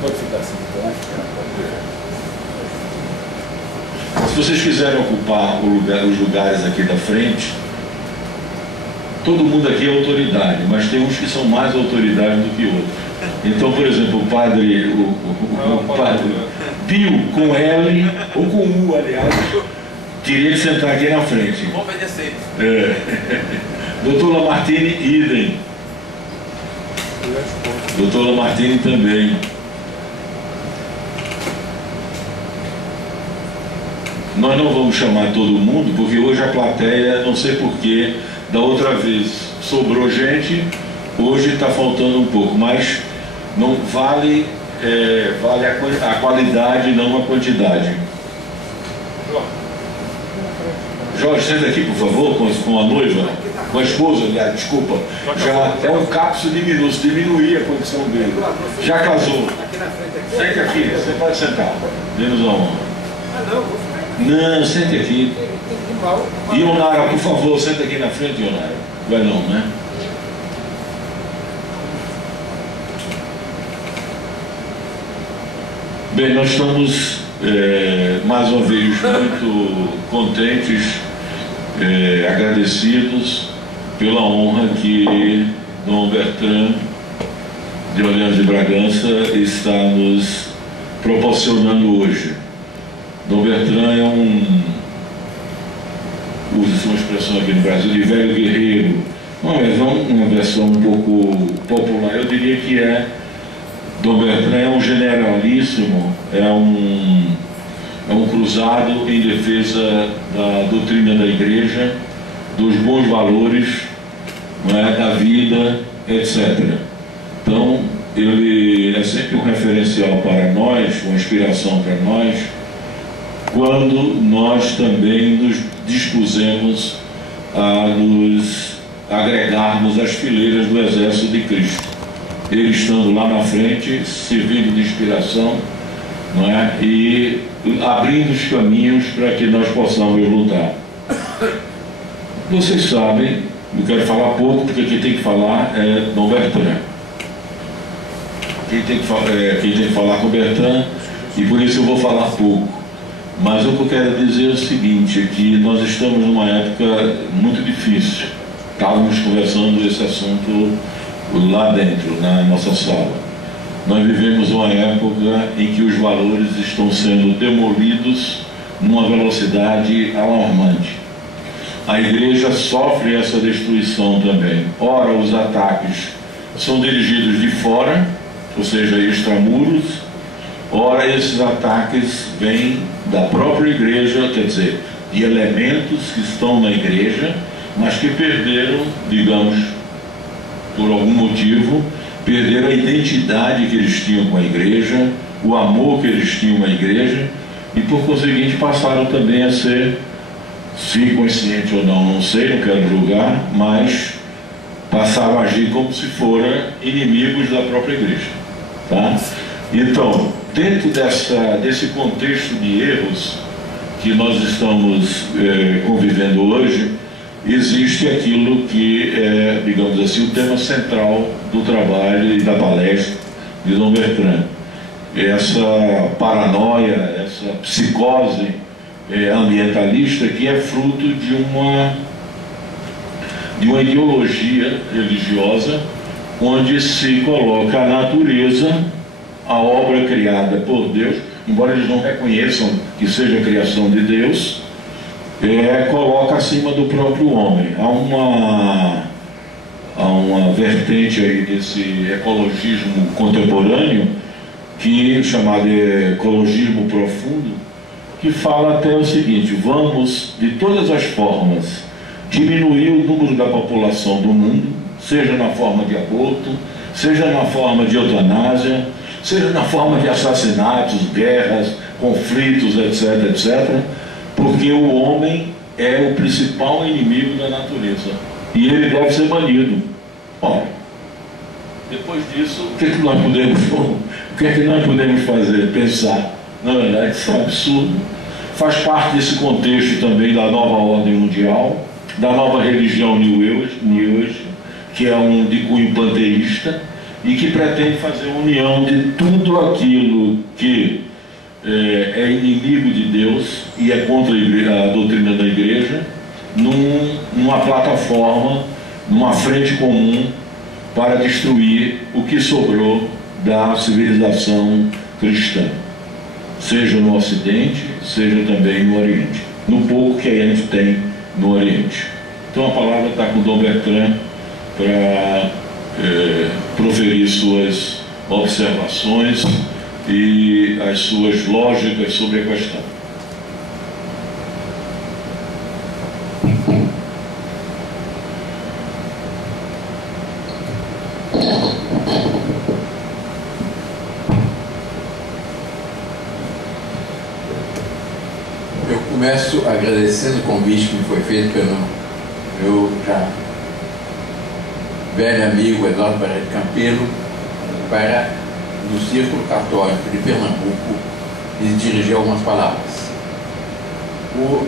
Pode ficar assim, Se vocês quiserem ocupar os lugares aqui da frente, todo mundo aqui é autoridade, mas tem uns que são mais autoridade do que outros. Então, por exemplo, o padre Pio, com L, ou com U, aliás, queria ele sentar aqui na frente. Vou obedecer. Doutor Lamartine, idem. Doutor Lamartine também. Nós não vamos chamar todo mundo, porque hoje a plateia, não sei porquê, da outra vez sobrou gente, hoje está faltando um pouco, mas não vale, vale a qualidade, não a quantidade. Jorge, senta aqui, por favor, com a noiva, com a esposa, aliás, desculpa. Já é um cápsulo diminuto, diminuir a condição dele. Já casou. Sente aqui, você pode sentar. Menos a honra. Não, sente aqui. Ionara, por favor, senta aqui na frente, Ionara. Vai não, né? Bem, nós estamos mais uma vez muito contentes, agradecidos pela honra que Dom Bertrand de Orleans de Bragança está nos proporcionando hoje. Dom Bertrand é usa-se uma expressão aqui no Brasil de velho guerreiro, mas uma versão um pouco popular, eu diria que Dom Bertrand é um generalíssimo, é um cruzado em defesa da doutrina da Igreja, dos bons valores, não é, da vida, etc. Então, ele é sempre um referencial para nós, uma inspiração para nós, quando nós também nos dispusemos a nos agregarmos às fileiras do Exército de Cristo. Ele estando lá na frente, servindo de inspiração, não é? E abrindo os caminhos para que nós possamos lutar. Vocês sabem, eu quero falar pouco, porque quem tem que falar é Dom Bertrand. Quem tem que falar com Bertrand, e por isso eu vou falar pouco. Mas o que eu quero dizer é o seguinte, é que nós estamos numa época muito difícil. Estávamos conversando esse assunto lá dentro, na nossa sala. Nós vivemos uma época em que os valores estão sendo demolidos numa velocidade alarmante. A Igreja sofre essa destruição também. Ora, os ataques são dirigidos de fora, ou seja, extramuros. Ora, esses ataques vêm da própria Igreja, quer dizer, de elementos que estão na Igreja, mas que perderam, digamos, por algum motivo, perderam a identidade que eles tinham com a Igreja, o amor que eles tinham à Igreja, e por conseguinte passaram também a ser, se consciente ou não, não sei, não quero julgar, mas passaram a agir como se foram inimigos da própria Igreja. Tá? Então, dentro desse contexto de erros que nós estamos convivendo hoje, existe aquilo que é, digamos assim, o tema central do trabalho e da palestra de Dom Bertrand. Essa paranoia, essa psicose ambientalista que é fruto de uma ideologia religiosa onde se coloca a natureza, a obra criada por Deus, embora eles não reconheçam que seja a criação de Deus, coloca acima do próprio homem. Há uma vertente aí desse ecologismo contemporâneo, chamado ecologismo profundo, que fala até o seguinte: vamos, de todas as formas, diminuir o número da população do mundo, seja na forma de aborto, seja na forma de eutanásia, seja na forma de assassinatos, guerras, conflitos, etc., etc., porque o homem é o principal inimigo da natureza e ele deve ser banido. Ora, depois disso, o que é que nós podemos fazer? Pensar. Na verdade, isso é um absurdo. Faz parte desse contexto também da nova ordem mundial, da nova religião New Age, que é um de cunho panteísta e que pretende fazer a união de tudo aquilo que é inimigo de Deus e é contra a doutrina da igreja, numa plataforma, numa frente comum para destruir o que sobrou da civilização cristã, seja no Ocidente, seja também no Oriente, no pouco que a gente tem no Oriente. Então a palavra está com o Dom Bertrand para proferir suas observações e as suas lógicas sobre a questão. Eu começo agradecendo o convite que me foi feito pelo meu já velho amigo Eduardo Barreto Campelo para, no Círculo Católico de Pernambuco, lhe dirigir algumas palavras. O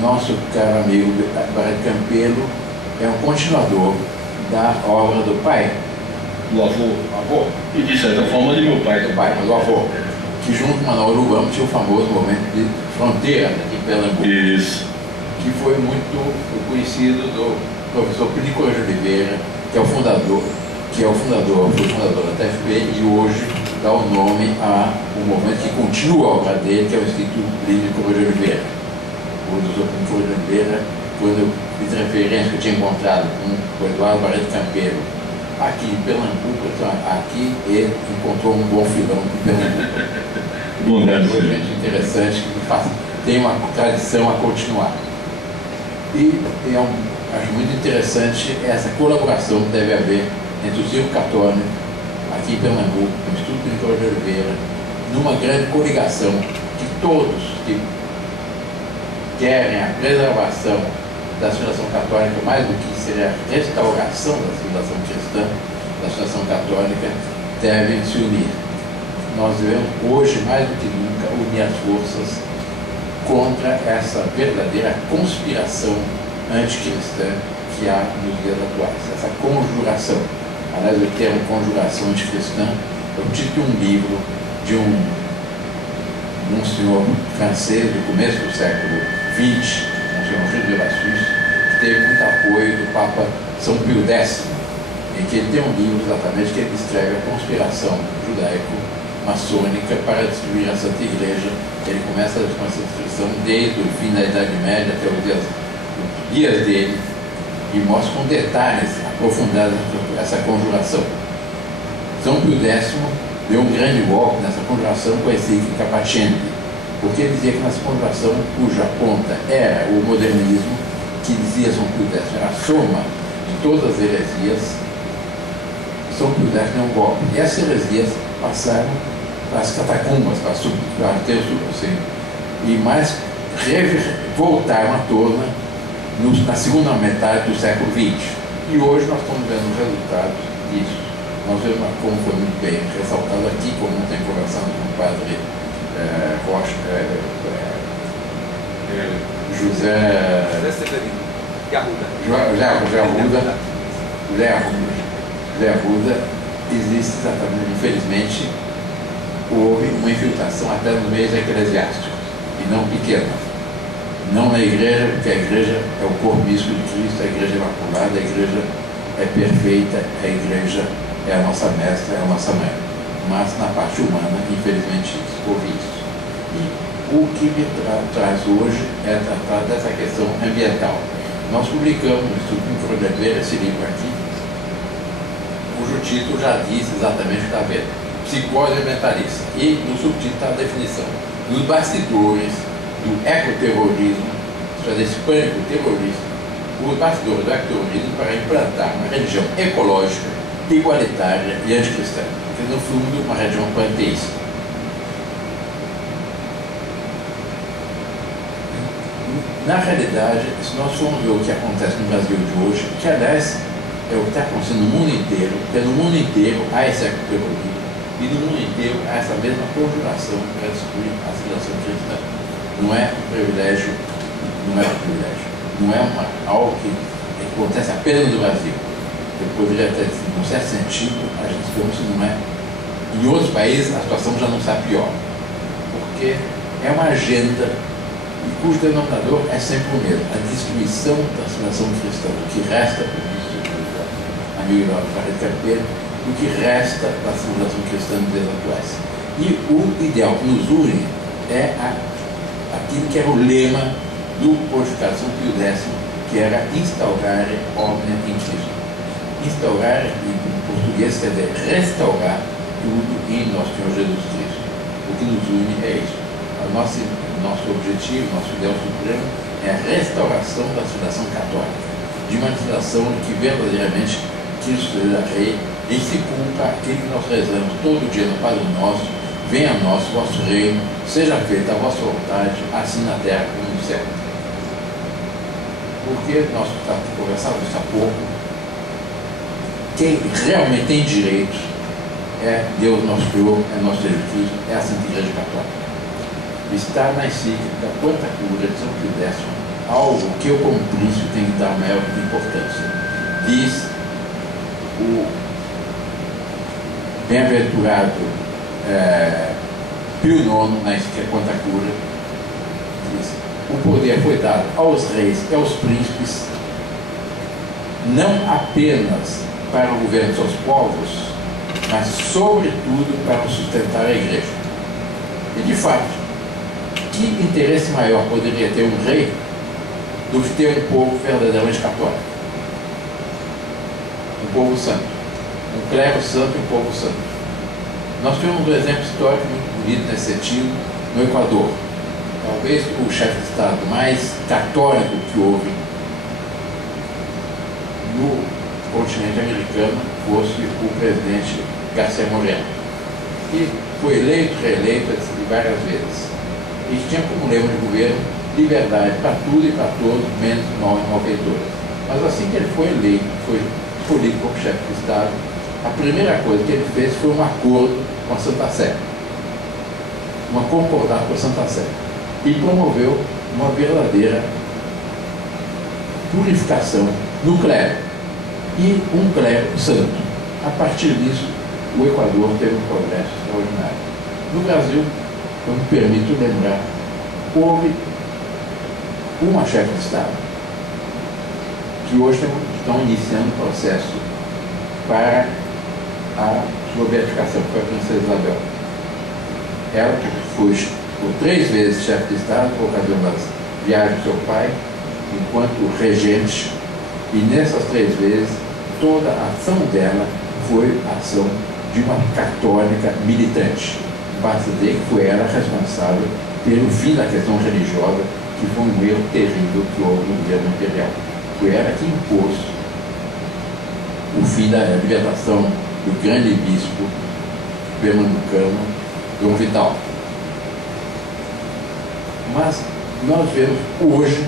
nosso caro amigo Barreto Campelo é um continuador da obra do pai, Do avô, e de certa forma de meu pai. do pai, do avô, que junto com Manuel Lugano tinha o famoso momento de fronteira aqui em Pernambuco. Isso. Que foi muito conhecido do professor Pinicor de Oliveira, que é o fundador, foi o fundador da TFB e hoje dá o nome a um movimento que continua a obra dele, que é o Instituto Pinicor de Oliveira. O professor Pinicor de Oliveira, quando eu fiz referência que eu tinha encontrado com o Eduardo Barreto Campelo aqui em Pernambuco, então, aqui ele encontrou um bom filão de Pernambuco. Bondade. Foi gente interessante que tem uma tradição a continuar. E acho muito interessante essa colaboração que deve haver entre o Círculo Católico, aqui em Pernambuco, o Instituto Pinicor de Oliveira, numa grande coligação que todos que querem a preservação da civilização católica, mais do que seria a restauração da civilização cristã, da civilização católica, devem se unir. Nós devemos hoje, mais do que nunca, unir as forças contra essa verdadeira conspiração anticristã que há nos dias atuais, essa conjuração. Aliás, o termo conjuração anticristã é o título de um livro de um senhor francês do começo do século XX, um senhor Henri de la Suisse, que teve muito apoio do Papa São Pio X, em que ele tem um livro exatamente que ele descreve a conspiração judaico-maçônica para destruir a Santa Igreja. Ele começa com essa destruição desde o fim da Idade Média até os dias dele e mostra com detalhes aprofundados essa conjuração. São Pio X deu um grande golpe nessa conjuração com a encíclica Pacenti, porque ele dizia que nessa conjuração cuja ponta era o modernismo, que dizia São Pio X, era a soma de todas as heresias. São Pio X deu um golpe e essas heresias passaram para as catacumbas, para ter assim, e mais voltaram à tona na segunda metade do século XX. E hoje nós estamos vendo os resultados disso. Nós vemos como foi muito bem ressaltado aqui, como ontem conversando com o padre José Arruda, existe exatamente, infelizmente, houve uma infiltração até nos meios eclesiásticos, e não pequena. Não na igreja, porque a igreja é o corpo místico de Cristo, a igreja é imaculada, a igreja é perfeita, a igreja é a nossa mestra, é a nossa mãe. Mas na parte humana, infelizmente, houve isso. E o que me traz hoje é tratar dessa questão ambiental. Nós publicamos no Instituto Pinicor de Oliveira esse livro aqui, cujo título já diz exatamente o que está vendo: Psicose ambientalista. E no subtítulo está a definição dos bastidores do ecoterrorismo, desse pânico terrorista, os bastidores do ecoterrorismo para implantar uma religião ecológica, igualitária e anticristã, que no fundo uma religião panteísta. Na realidade, se nós formos ver o que acontece no Brasil de hoje, que aliás é o que está acontecendo no mundo inteiro, porque no mundo inteiro há esse ecoterrorismo e no mundo inteiro há essa mesma conjuração para destruir a civilização cristã. Não é um privilégio, não é algo que acontece apenas no Brasil. poderia até, num certo sentido, a gente como se não é. Em outros países a situação já não está pior, porque é uma agenda cujo denominador é sempre o mesmo: a destruição da civilização cristã, o que resta, por isso, a amigo Barreto Carpeiro, o que resta da civilização cristã nos dias atuais. E o ideal que nos une é aquilo que era o lema do pontificado São Pio X, que era instaurar omnia in Cristo. Instaurar, em português, quer dizer restaurar tudo em nosso Senhor Jesus Cristo. O que nos une é isso. Nosso objetivo, nosso ideal supremo é a restauração da civilização católica, de uma civilização que verdadeiramente Cristo seja Rei e se cumpra aquilo que nós rezamos todo dia no Padre Nosso: venha a nós o vosso reino, seja feita a vossa vontade, assim na terra como no céu. Porque nós conversávamos há pouco, quem realmente tem direito é Deus nosso Senhor, é nosso Jesus Cristo, é a Santa Igreja Católica. Está na encíclica Quanta Cura de São Pio X, algo que eu, como príncipe, tenho que dar maior importância. Diz o bem-aventurado Pio IX, na encíclica Quanta Cura, diz: o poder foi dado aos reis e aos príncipes não apenas para o governo dos seus povos, mas sobretudo para sustentar a igreja. E de fato, que interesse maior poderia ter um rei do que ter um povo verdadeiramente católico? Um povo santo, um clero santo e um povo santo. Nós temos um exemplo histórico muito bonito nesse sentido no Equador. Talvez o chefe de Estado mais católico que houve no continente americano fosse o presidente Garcia Moreno, que foi eleito, reeleito várias vezes. E tinha como lema de governo: liberdade para tudo e para todos, menos mal e malfeitores. Mas assim que ele foi eleito, foi escolhido como chefe de Estado, a primeira coisa que ele fez foi um acordo com a Santa Sé, uma concordata com a Santa Sé, e promoveu uma verdadeira purificação do clero, e um clero santo. A partir disso, o Equador teve um progresso extraordinário. No Brasil, eu me permito lembrar, houve uma chefe de Estado que hoje estão iniciando o processo para a sua beatificação, que foi a Princesa Isabel. Ela foi por 3 vezes chefe de Estado por ocasião das viagens do seu pai, enquanto regente, e nessas 3 vezes toda a ação dela foi a ação de uma católica militante. Basta dizer que foi ela responsável pelo fim da questão religiosa, que foi um erro terrível que houve no governo imperial. Foi ela que impôs o fim da libertação do grande bispo pernambucano Dom Vital. Mas nós vemos hoje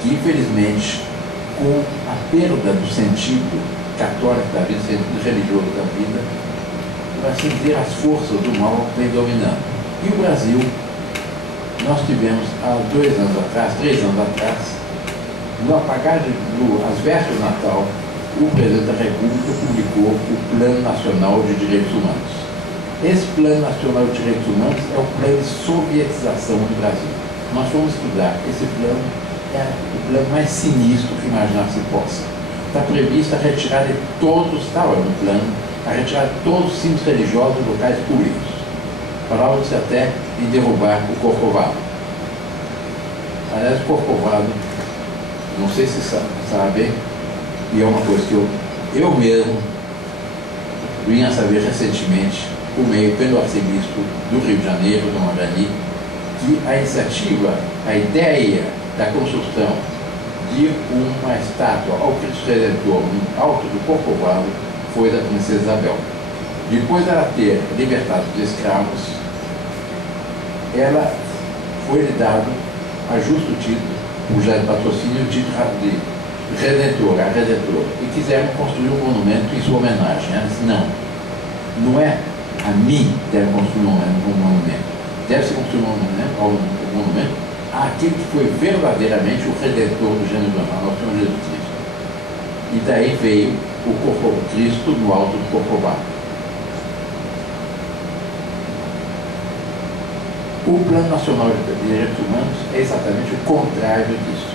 que, infelizmente, com a perda do sentido católico da vida, sentido religioso da vida, assim dizer, as forças do mal vêm dominando. E o Brasil, nós tivemos há 2 anos atrás, 3 anos atrás, no apagar às vésperas do Natal, o presidente da República publicou o Plano Nacional de Direitos Humanos. Esse Plano Nacional de Direitos Humanos é o plano de sovietização do Brasil. Nós fomos estudar. Esse plano é o plano mais sinistro que imaginar se possa. Está prevista a retirada de todos, estava no plano, a retirada de todos os símbolos religiosos dos locais públicos. Falava-se até em derrubar o Corcovado. Aliás, o Corcovado, não sei se sabem, e é uma coisa que eu mesmo vim a saber recentemente, por meio pelo arcebispo do Rio de Janeiro, Dom Arani, que a iniciativa, a ideia da construção de uma estátua ao Cristo Redentor no alto do Corcovado foi da Princesa Isabel. Depois dela ter libertado os escravos, ela foi-lhe dado a justo título, por já de patrocínio, o título de Redentora, a Redentora, e quiseram construir um monumento em sua homenagem. Ela disse: não é a mim que deve construir um monumento, deve-se construir um monumento àquele que foi verdadeiramente o Redentor do gênero humano, nosso Senhor Jesus Cristo. E daí veio o corpo Cristo no alto do Corcovado. O Plano Nacional de Direitos Humanos é exatamente o contrário disso.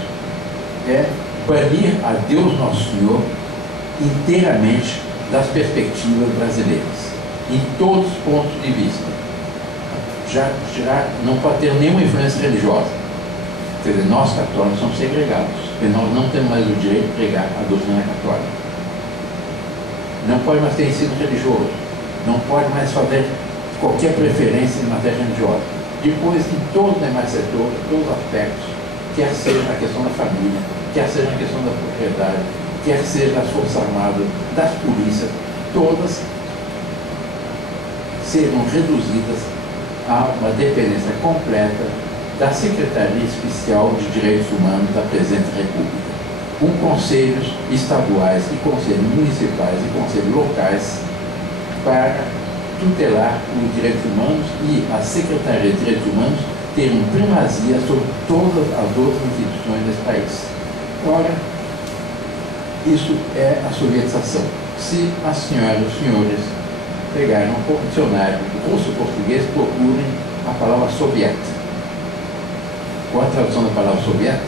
É banir a Deus Nosso Senhor inteiramente das perspectivas brasileiras, em todos os pontos de vista. Já não pode ter nenhuma influência religiosa. Quer dizer, nós católicos somos segregados, porque nós não temos mais o direito de pregar a doutrina católica. Não pode mais ter ensino religioso, não pode mais fazer qualquer preferência em matéria religiosa. Depois, em todos os demais setores, todos os aspectos, quer seja na questão da família, quer seja na questão da propriedade, quer seja das Forças Armadas, das polícias, todas serão reduzidas a uma dependência completa da Secretaria Especial de Direitos Humanos da Presidência da República, com conselhos estaduais e conselhos municipais e conselhos locais para tutelar os direitos humanos e a Secretaria de Direitos Humanos ter uma primazia sobre todas as outras instituições desse país. Ora, isso é a sovietização. Se as senhoras e os senhores pegarem um dicionário russo-português, procurem a palavra soviética. Qual a tradução da palavra soviética?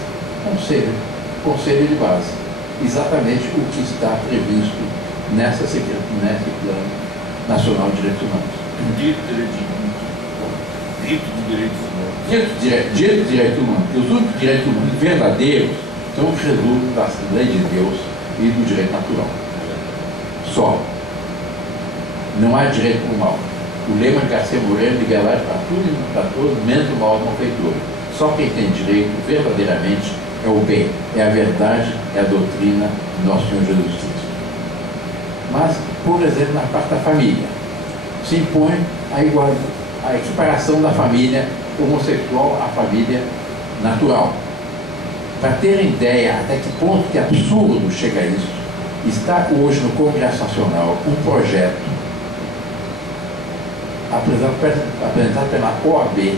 Conselho de base. Exatamente o que está previsto nesse Plano Nacional de Direitos Humanos. Dito de direitos humanos. Dito de direitos humanos. Os únicos direitos humanos verdadeiros são os resultados da lei de Deus e do direito natural. Só. Não há direito para o mal. O lema de Garcia Moreno liga lá para tudo e para todos, menos o mal do malfeitor. Só quem tem direito verdadeiramente é o bem, é a verdade, é a doutrina do nosso Senhor Jesus Cristo. Mas, por exemplo, na parte da família, se impõe a equiparação da família homossexual à família natural. Para terem ideia até que ponto que absurdo chega a isso, está hoje no Congresso Nacional um projeto apresentado pela OAB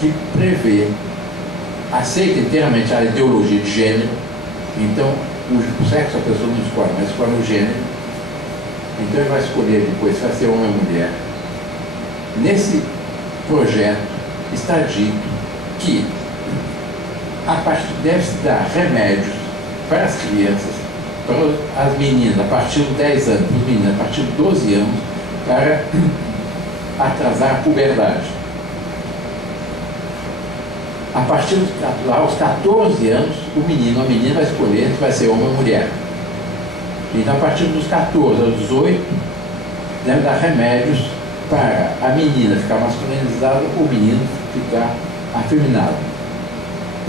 que prevê, aceita inteiramente a ideologia de gênero. Então, o sexo a pessoa não escolhe, mas escolhe o gênero. Então ele vai escolher depois se vai ser homem ou mulher. Nesse projeto está dito que deve-se dar remédios para as crianças, para as meninas a partir de 10 anos, para os meninos a partir de 12 anos, para atrasar a puberdade. A partir aos 14 anos, o menino ou a menina vai escolher se vai ser homem ou mulher. Então, a partir dos 14 aos 18, deve dar remédios para a menina ficar masculinizada, o menino ficar afeminado.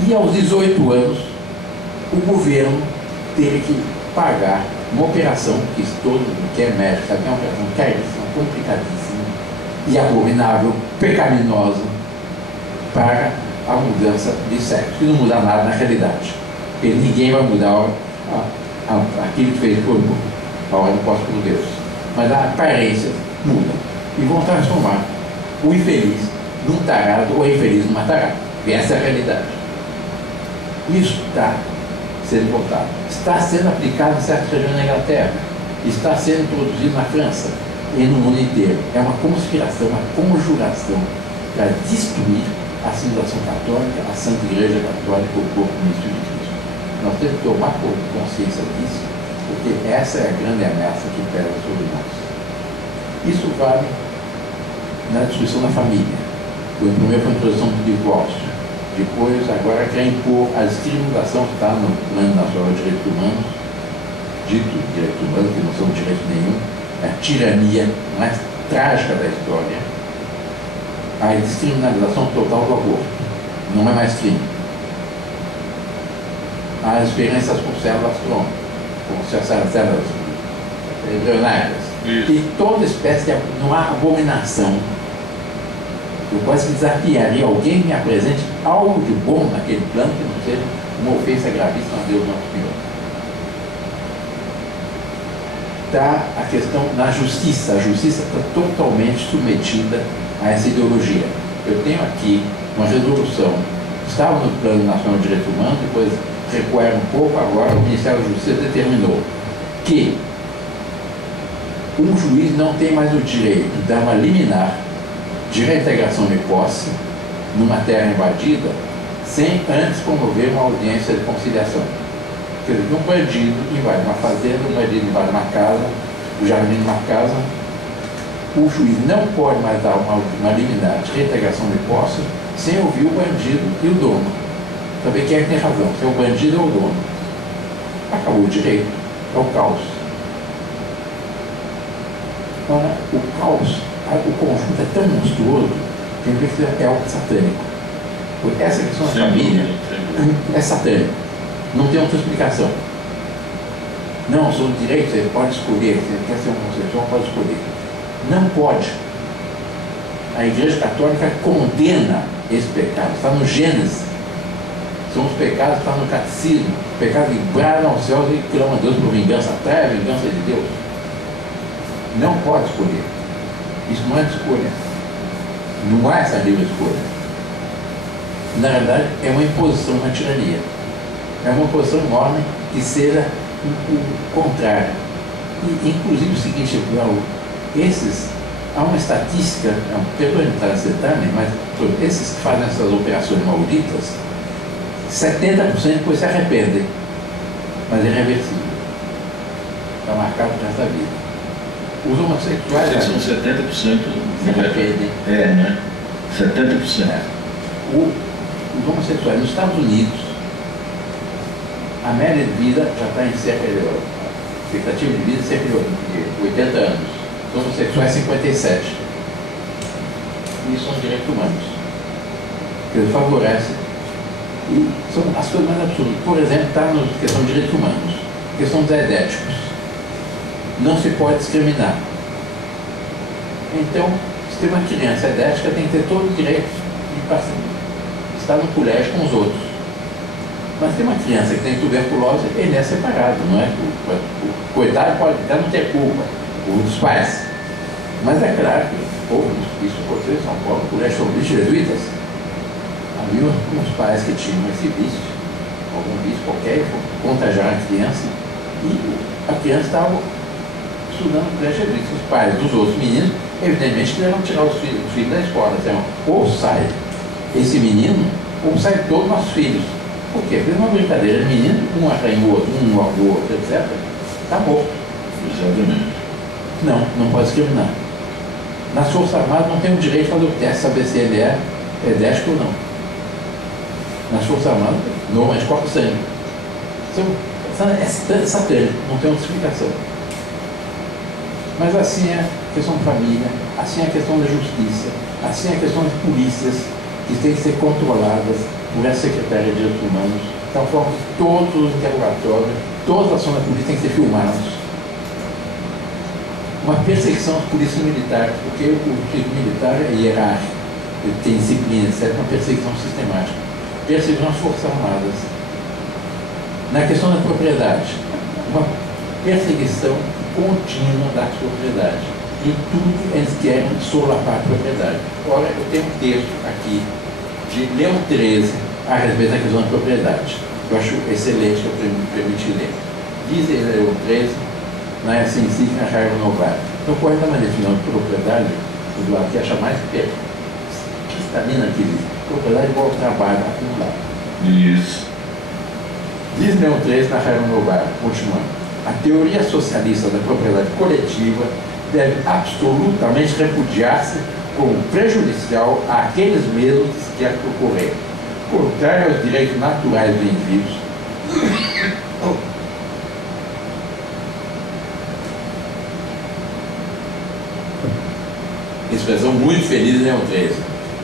E aos 18 anos, o governo teria que pagar uma operação, que todo mundo que é médico sabe que é uma operação caríssima, complicadíssima e abominável, pecaminosa, para a mudança de sexo, que não muda nada na realidade. Porque ninguém vai mudar aquilo que fez por a ordem posta por Deus. Mas a aparência muda. E vão transformar o infeliz num tarado ou o infeliz numa tarada. E essa é a realidade. Isso está sendo votado. Está sendo aplicado em certas regiões da Inglaterra. Está sendo produzido na França e no mundo inteiro. É uma conspiração, uma conjuração para destruir a civilização católica, a Santa Igreja Católica, o corpo místico de Cristo. Nós temos que tomar consciência disso, porque essa é a grande ameaça que pesa sobre nós. Isso vale na destruição da família. O primeiro foi a introdução do divórcio. Depois, agora quer impor a discriminação que está no Plano Nacional de Direitos Humanos, dito direitos humanos, que não são direitos nenhum, é a tirania mais trágica da história, a descriminalização total do aborto. Não é mais crime. As experiências com células tronco, com células embrionárias, e toda espécie de não há abominação. Eu quase desafiaria alguém que me apresente algo de bom naquele plano que não seja uma ofensa gravíssima a Deus Nosso Senhor. Está a questão da justiça. A justiça está totalmente submetida a essa ideologia. Eu tenho aqui uma resolução, estava no Plano Nacional de Direitos Humanos, depois recuaram um pouco, agora o Ministério da Justiça determinou que um juiz não tem mais o direito de dar uma liminar de reintegração de posse numa terra invadida sem antes promover uma audiência de conciliação. Quer dizer, um bandido invade uma fazenda, um bandido invade uma casa, o jardim de uma casa, o juiz não pode mais dar uma liminar de reintegração de posse sem ouvir o bandido e o dono. Saber quem é que tem razão, se é o bandido ou o dono. Acabou o direito, é o caos. Ora, o caos, o conjunto é tão monstruoso que é algo satânico. Porque essa questão da família é satânica. Não tem outra explicação. Não, sobre o direito, você pode escolher, você quer ser homossexual, pode escolher. Não pode. A Igreja Católica condena esse pecado, está no Gênesis. São os pecados que estão no catecismo. Os pecados que bradam aos céus e clamam a Deus por vingança. Atrai a vingança de Deus. Não pode escolher. Isso não é de escolha. Não há essa livre escolha. Na verdade, é uma imposição, uma tirania. É uma imposição enorme que seja o contrário. E, inclusive, o seguinte, há uma estatística, perdoe-me entrar nesse detalhe, mas esses que fazem essas operações malditas, 70% depois se arrependem, mas é irreversível. Está marcado para essa vida. Os homossexuais são 70%. Se arrependem. É, né? 70%. Os homossexuais nos Estados Unidos, a média de vida já está em cerca de, a expectativa de vida cerca de 80 anos. Os homossexuais 57. E são direitos humanos. Que eles favorecem. E são as coisas mais absurdas. Por exemplo, está na questão de direitos humanos, questão dos aidéticos. Não se pode discriminar. Então, se tem uma criança aidética, tem que ter todo o direito de estar no colégio com os outros. Mas tem uma criança que tem tuberculose, ele é separado, não é? O coitado pode até não ter culpa, o dos pais. Mas é claro que, isso aconteceu em São Paulo, no colégio São Luís jesuítas, havia uns pais que tinham esse vício, algum vício qualquer, contagiaram a criança, e a criança estava estudando no colégio jesuíta. Os pais dos outros meninos, evidentemente, quiseram tirar os filhos da escola. Então, ou sai esse menino, ou sai todos os nossos filhos. Por quê? Porque uma brincadeira de menino, um arranha o outro, um morde o outro, etc. Está morto. Exatamente. Não pode discriminar. Nas Forças Armadas não tem o direito de fazer o teste, saber se ele é edético ou não. Nas Forças Armadas, normalmente corta o sangue. Então, é satânico, não tem outra explicação. Mas assim é a questão de família, assim é a questão da justiça, assim é a questão das polícias, que têm que ser controladas por essa Secretaria de Direitos Humanos, de tal forma que todos os interrogatórios, todas as ações da polícia têm que ser filmadas. Uma perseguição às polícias militares, porque o tipo militar é hierárquico, ele tem disciplina, etc., uma perseguição sistemática. Perseguição às Forças Armadas. Na questão da propriedade, uma perseguição contínua da propriedade. Em tudo eles querem solapar a propriedade. Ora, eu tenho um texto aqui de Leão XIII a respeito da questão da propriedade. Eu acho excelente que eu me permiti ler. Diz Leão XIII na encíclica Rerum Novarum. Então, qual é uma definição de propriedade? O Eduardo que acha mais cristalina que diz. Propriedade igual ao trabalho acumulado. Isso. Diz Leão XIII na Rerum Novarum, continuando. A teoria socialista da propriedade coletiva deve absolutamente repudiar-se como prejudicial àqueles mesmos que a procorrem, contrário aos direitos naturais dos indivíduos. Expressão muito feliz, Leão XIII.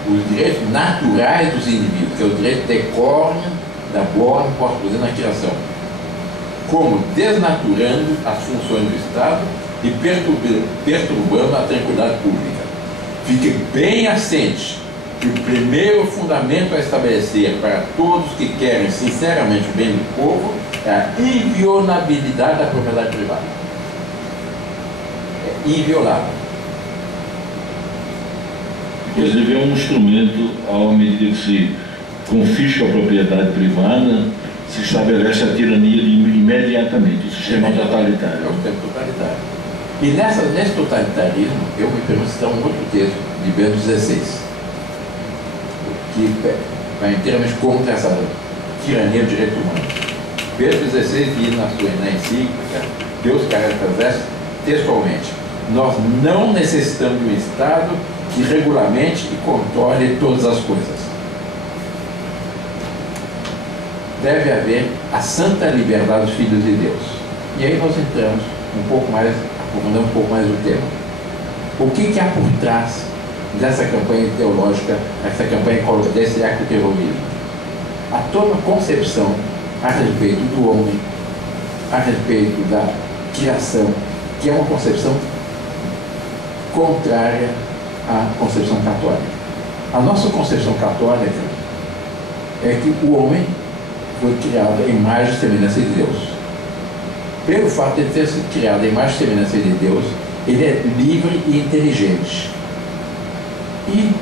Os direitos naturais dos indivíduos, que é o direito decórneo da boa, posso dizer, na criação, como desnaturando as funções do Estado e perturbando a tranquilidade pública. Fique bem assente que o primeiro fundamento a estabelecer para todos que querem sinceramente o bem do povo é a inviolabilidade da propriedade privada. É inviolável. Inclusive é um instrumento, à medida que se confisca a propriedade privada, se estabelece a tirania imediatamente, o sistema totalitário. É o sistema totalitário. E nesse totalitarismo, eu me permito citar um outro texto de Bento XVI, que vai inteiramente contra essa tirania do direito humano. Bento XVI diz na encíclica Deus Caritas Est, textualmente: nós não necessitamos de um Estado que regulamente e controle todas as coisas. Deve haver a santa liberdade dos filhos de Deus. E aí nós entramos um pouco mais, aprofundando um pouco mais o tema. O que há por trás dessa campanha teológica, essa campanha desse ecoterrorismo? Há toda uma concepção a respeito do homem, a respeito da criação, que é uma concepção contrária à concepção católica. A nossa concepção católica é que o homem foi criado à imagem e semelhança de Deus. Pelo fato de ter sido criado à imagem e semelhança de Deus, ele é livre e inteligente. E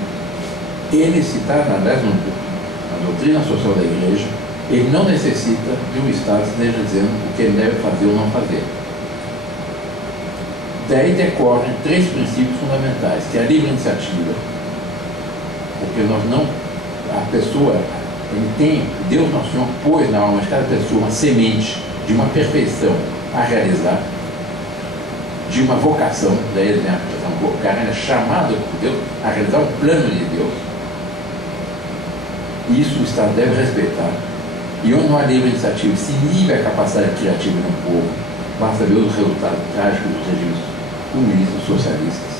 ele citado na doutrina social da Igreja, ele não necessita de um Estado que esteja dizendo o que ele deve fazer ou não fazer. Daí decorrem 3 princípios fundamentais, que é a livre iniciativa, porque a pessoa, Deus Nosso Senhor pôs na alma de cada pessoa uma semente de uma perfeição a realizar, de uma vocação, daí vem a expressão vocar, ela é chamada por Deus a realizar um plano de Deus. Isso o Estado deve respeitar. E onde não há livre iniciativa, se inibe a capacidade criativa do povo, basta ver os resultados trágicos dos regimes comunistas, socialistas.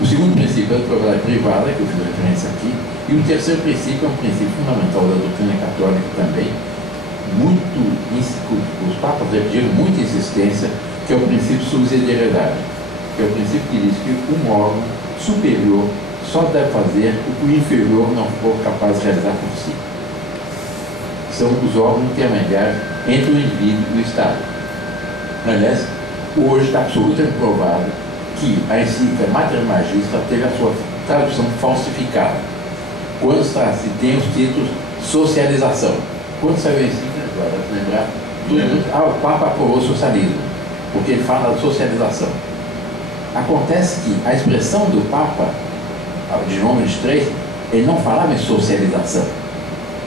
O segundo princípio é a propriedade privada, que eu fiz referência aqui, e o terceiro princípio é um princípio fundamental da doutrina católica também, os papas repetiram muita insistência, que é o princípio de subsidiariedade, que é o princípio que diz que um órgão superior só deve fazer o que o inferior não for capaz de realizar por si. São os órgãos intermediários entre o indivíduo e o Estado. Aliás, hoje está absolutamente provado que a encíclica Mater Magistra teve a sua tradução falsificada. Quando se tem os títulos socialização. Quando saiu a encíclica, agora se lembrar, o Papa aprovou o socialismo, porque ele fala de socialização. Acontece que a expressão do Papa, de João 23, ele não falava em socialização.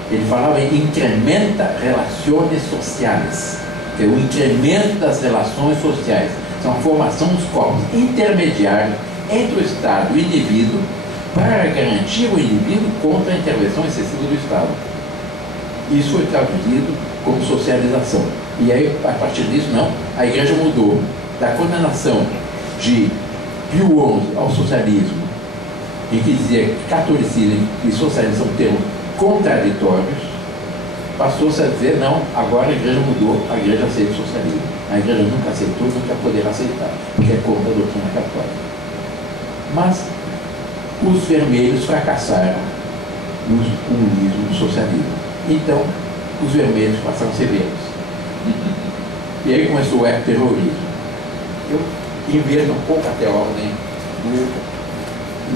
Ele falava em incrementa relações sociais, que é o incremento das relações sociais. São a formação dos corpos intermediários entre o Estado e o indivíduo para garantir o indivíduo contra a intervenção excessiva do Estado. Isso foi traduzido como socialização. E aí, a partir disso, não, a Igreja mudou da condenação de Pio XI ao socialismo, em que dizia que catolicismo e socialismo são termos contraditórios, passou-se a dizer, não, agora a Igreja mudou, a Igreja aceita o socialismo. A Igreja nunca aceitou, nunca poderá aceitar, porque é contra a doutrina católica. Mas os vermelhos fracassaram no comunismo e no socialismo. Então, os vermelhos passaram a ser verdes. E aí começou o terrorismo. Eu inverto um pouco até a ordem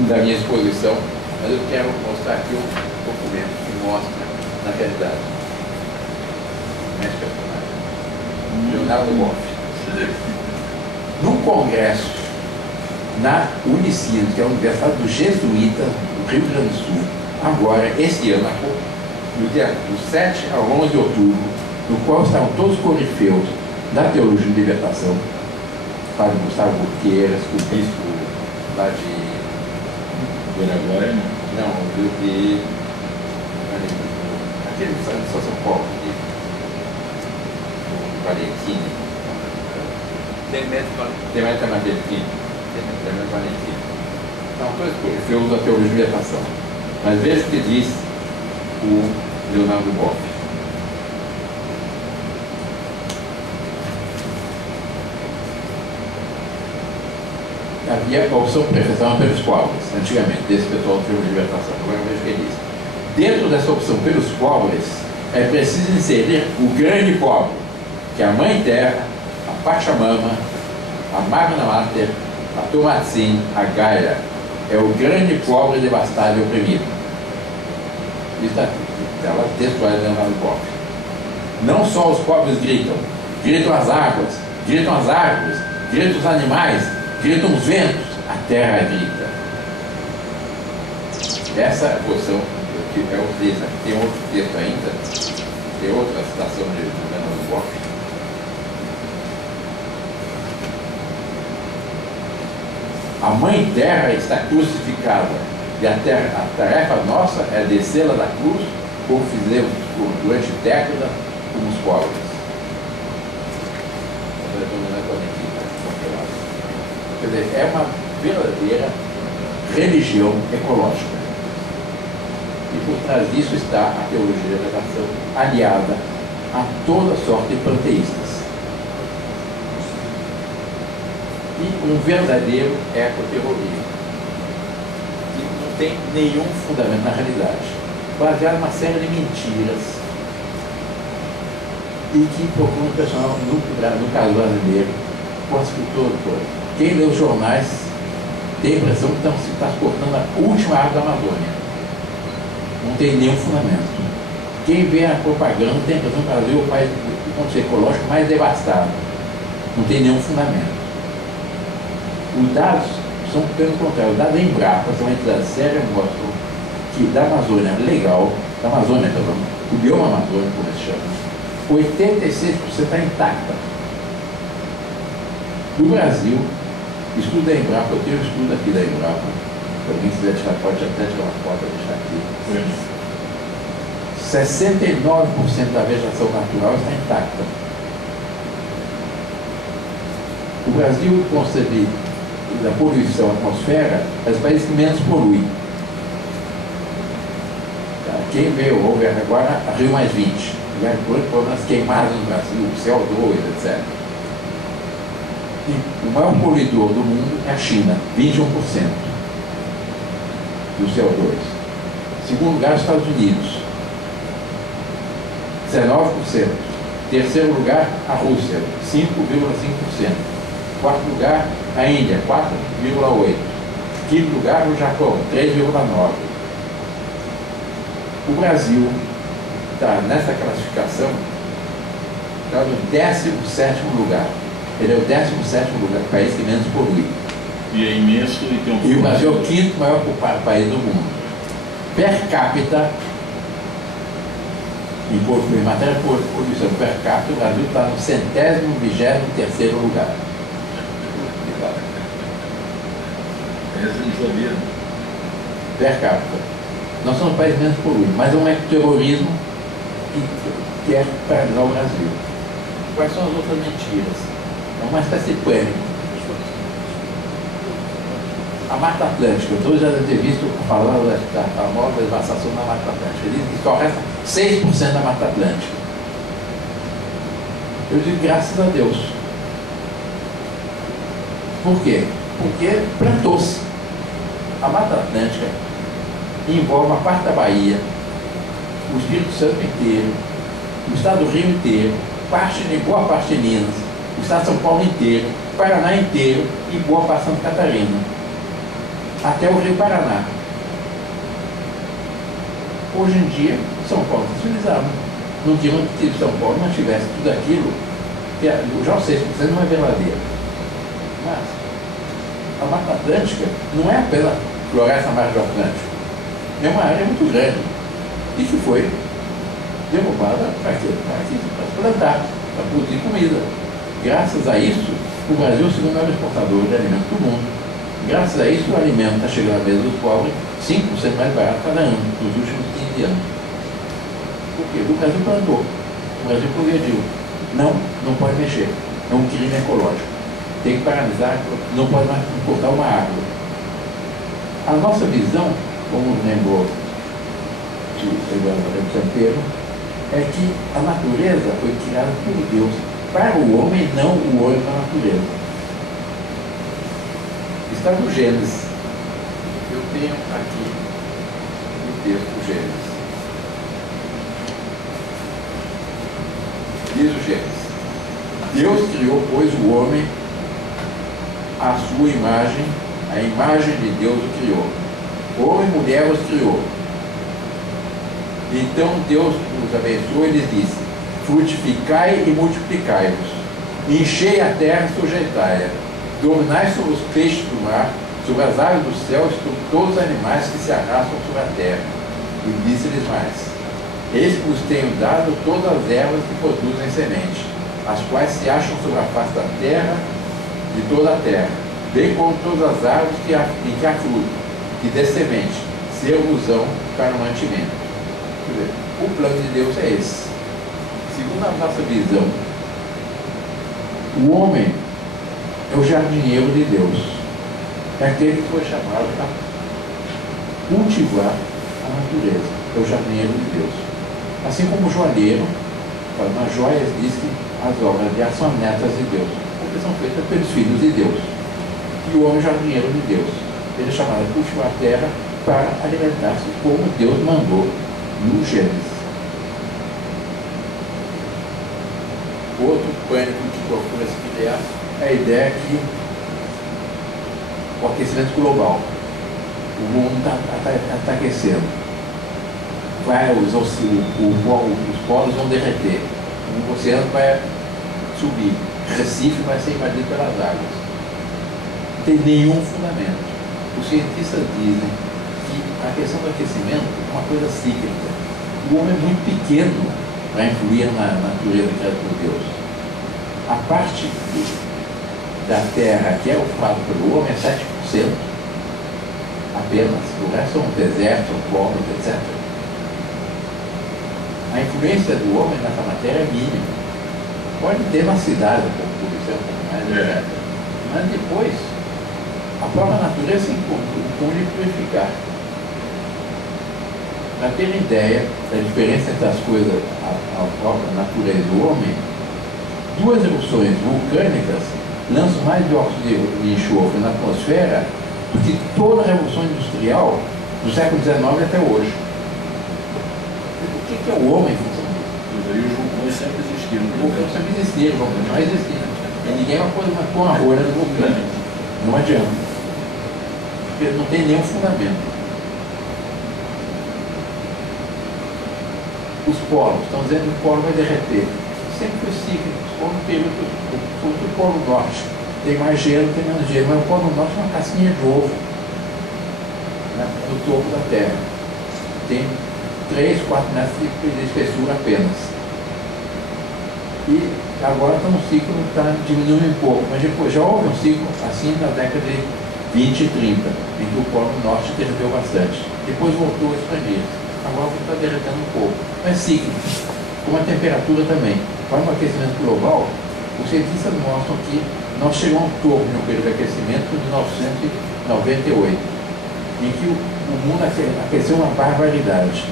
da minha exposição, mas eu quero mostrar aqui um documento que mostra, na realidade, esse personagem, Leonardo Boff. Num congresso na Unicinos, que é a Universidade dos Jesuítas do Rio Grande do Sul, agora, esse ano, do 7 ao 11 de outubro, no qual estavam todos os corifeus da teologia de libertação, Padre Gustavo Burqueiras, o bispo lá de Guaraguai, não, de aquele de São Paulo, o Valentim, Demetrio Valentim, são todos os corifeus da teologia de libertação. Mas veja o que diz o Leonardo Boff. Havia a opção perfeição pelos pobres, antigamente, desse pessoal do filme de libertação. Agora veja o que ele diz. Dentro dessa opção pelos pobres, é preciso inserir o grande pobre, que é a Mãe Terra, a Pachamama, a Magna Mater, a Tomatzin, a Gaia. É o grande pobre devastado e oprimido. Isso está lá textual de Leonardo Boff. Não só os povos gritam, gritam as águas, gritam as árvores, gritam os animais, gritam os ventos, a terra grita. Essa é a posição que é o texto. Tem outro texto ainda, tem outra citação de Fernando Borges. A mãe terra está crucificada, e a tarefa nossa é descê-la da cruz, como fizemos durante décadas com os pobres. Quer dizer, é uma verdadeira religião ecológica. E por trás disso está a teologia da elevação, aliada a toda sorte de panteístas. E um verdadeiro ecoterrorismo, que não tem nenhum fundamento na realidade, baseado em uma série de mentiras, e que procura um personal, no caso brasileiro, construtor todo. Quem lê os jornais tem a impressão que se está cortando a última árvore da Amazônia. Não tem nenhum fundamento. Quem vê a propaganda tem a impressão que o Brasil é o país do ponto de vista ecológico mais devastado. Não tem nenhum fundamento. Os dados são, pelo contrário, os dados da Embrapa, são uma entidade séria, mostram que da Amazônia legal, da Amazônia, o bioma amazônico, como se chama, 86% está intacta. No Brasil, estudo da Embrapa, eu tenho um estudo aqui da Embrapa, se alguém quiser tirar, pode até tirar uma foto e deixar aqui. 69% da vegetação natural está intacta. O Brasil, concebe da poluição da atmosfera, é o país que menos polui. Quem vê ou ver agora, a Rio Mais 20. Problemas queimados no Brasil, CO2, etc. E o maior poluidor do mundo é a China, 21% do CO2. Segundo lugar, os Estados Unidos, 19%. Terceiro lugar, a Rússia, 5,5%. Quarto lugar, a Índia, 4,8%. Quinto lugar, o Japão, 3,9%. O Brasil está nessa classificação, está no 17º lugar. Ele é o 17º lugar, país que menos polui. E é imenso e tem um... E o Brasil é o quinto maior país do mundo. Per capita, em matéria de poluição per capita, o Brasil está no 123º lugar. Essa eu não sabia. Per capita. Nós somos o país menos poluído, mas é um ecoterrorismo que quer paralisar o Brasil. Quais são as outras mentiras? É uma espécie de pânico. A Mata Atlântica, todos já devem ter visto falando da famosa devastação da Mata Atlântica. Dizem que só resta 6% da Mata Atlântica. Eu digo graças a Deus. Por quê? Porque plantou-se. A Mata Atlântica envolve uma parte da Bahia, o Espírito Santo inteiro, o estado do Rio inteiro, boa parte de Minas, o estado de São Paulo inteiro, o Paraná inteiro e boa parte de Santa Catarina, até o Rio Paraná. Hoje em dia, São Paulo está civilizado. Não tinha que São Paulo não tivesse tudo aquilo, que já o 6% não é verdadeiro. Mas a Mata Atlântica não é apenas floresta na margem do Atlântico. É uma área muito grande e que foi derrubada para plantar, para produzir comida. Graças a isso, o Brasil é o segundo maior exportador de alimentos do mundo. Graças a isso, o alimento está chegando à mesa dos pobres 5% mais barato cada ano, nos últimos 15 anos. Por quê? O Brasil plantou, o Brasil progrediu. Não pode mexer. É um crime ecológico. Tem que paralisar, não pode mais importar uma árvore. A nossa visão, como lembrou o Eduardo Campeiro, é que a natureza foi criada por Deus para o homem, não o homem para a natureza. Está no Gênesis. Eu tenho aqui o texto do Gênesis. Diz o Gênesis: Deus criou, pois, o homem à sua imagem, a imagem de Deus o criou. Homem e mulher os criou. Então Deus os abençoou e lhes disse: frutificai e multiplicai-vos, enchei a terra e sujeitai-a, dominai sobre os peixes do mar, sobre as aves do céu e sobre todos os animais que se arrastam sobre a terra. E disse-lhes mais: eis que vos tenho dado todas as ervas que produzem semente, as quais se acham sobre a face da terra, de toda a terra, bem como todas as árvores em que há fruto, que dê semente, ser-vos-ão para o mantimento. Quer dizer, o plano de Deus é esse. Segundo a nossa visão, o homem é o jardineiro de Deus. É aquele que foi chamado a cultivar a natureza. É o jardineiro de Deus. Assim como o joalheiro, nas joias diz que as obras de arte são netas de Deus, porque são feitas pelos filhos de Deus. E o homem é o jardineiro de Deus. Ele é chamado a cultivar a terra para alimentar-se como Deus mandou no Gênesis. Outro pânico que procura se criar é a ideia que o aquecimento global, o mundo está aquecendo, os polos vão derreter, o oceano vai subir, o Recife vai ser invadido pelas águas. Não tem nenhum fundamento. Os cientistas dizem que a questão do aquecimento é uma coisa cíclica. O homem é muito pequeno para influir na natureza criada por Deus. A parte da Terra que é ocupada pelo homem é 7%. Apenas. O resto são desertos, polos, etc. A influência do homem nessa matéria é mínima. Pode ter na cidade um pouco mais, etc. Mas depois, a própria natureza se impõe de purificar. Para ter ideia da diferença entre as coisas, a própria natureza do homem, 2 erupções vulcânicas lançam mais dióxido de enxofre na atmosfera do que toda a revolução industrial do século XIX até hoje. O que é o homem em função disso? E os vulcões sempre existiram. Os vulcões sempre existiram, vão continuar existindo. E ninguém vai pôr uma rolha no vulcão. Não adianta. Porque não tem nenhum fundamento. Os polos, estão dizendo que o polo vai derreter. Sempre foi cíclico. No período do Polo Norte tem mais gelo, tem menos gelo, mas o Polo Norte é uma casquinha de ovo, né, no topo da Terra. Tem 3, 4 metros de espessura apenas. E agora está um ciclo que está diminuindo um pouco, mas depois já houve um ciclo assim na década de 20 e 30, em que o Polo Norte derreteu bastante. Depois voltou a expandir. Agora está derretendo um pouco. Mas cíclico, como a temperatura também. Para o aquecimento global, os cientistas mostram que nós chegamos ao topo no período de aquecimento de 1998, em que o mundo aqueceu uma barbaridade.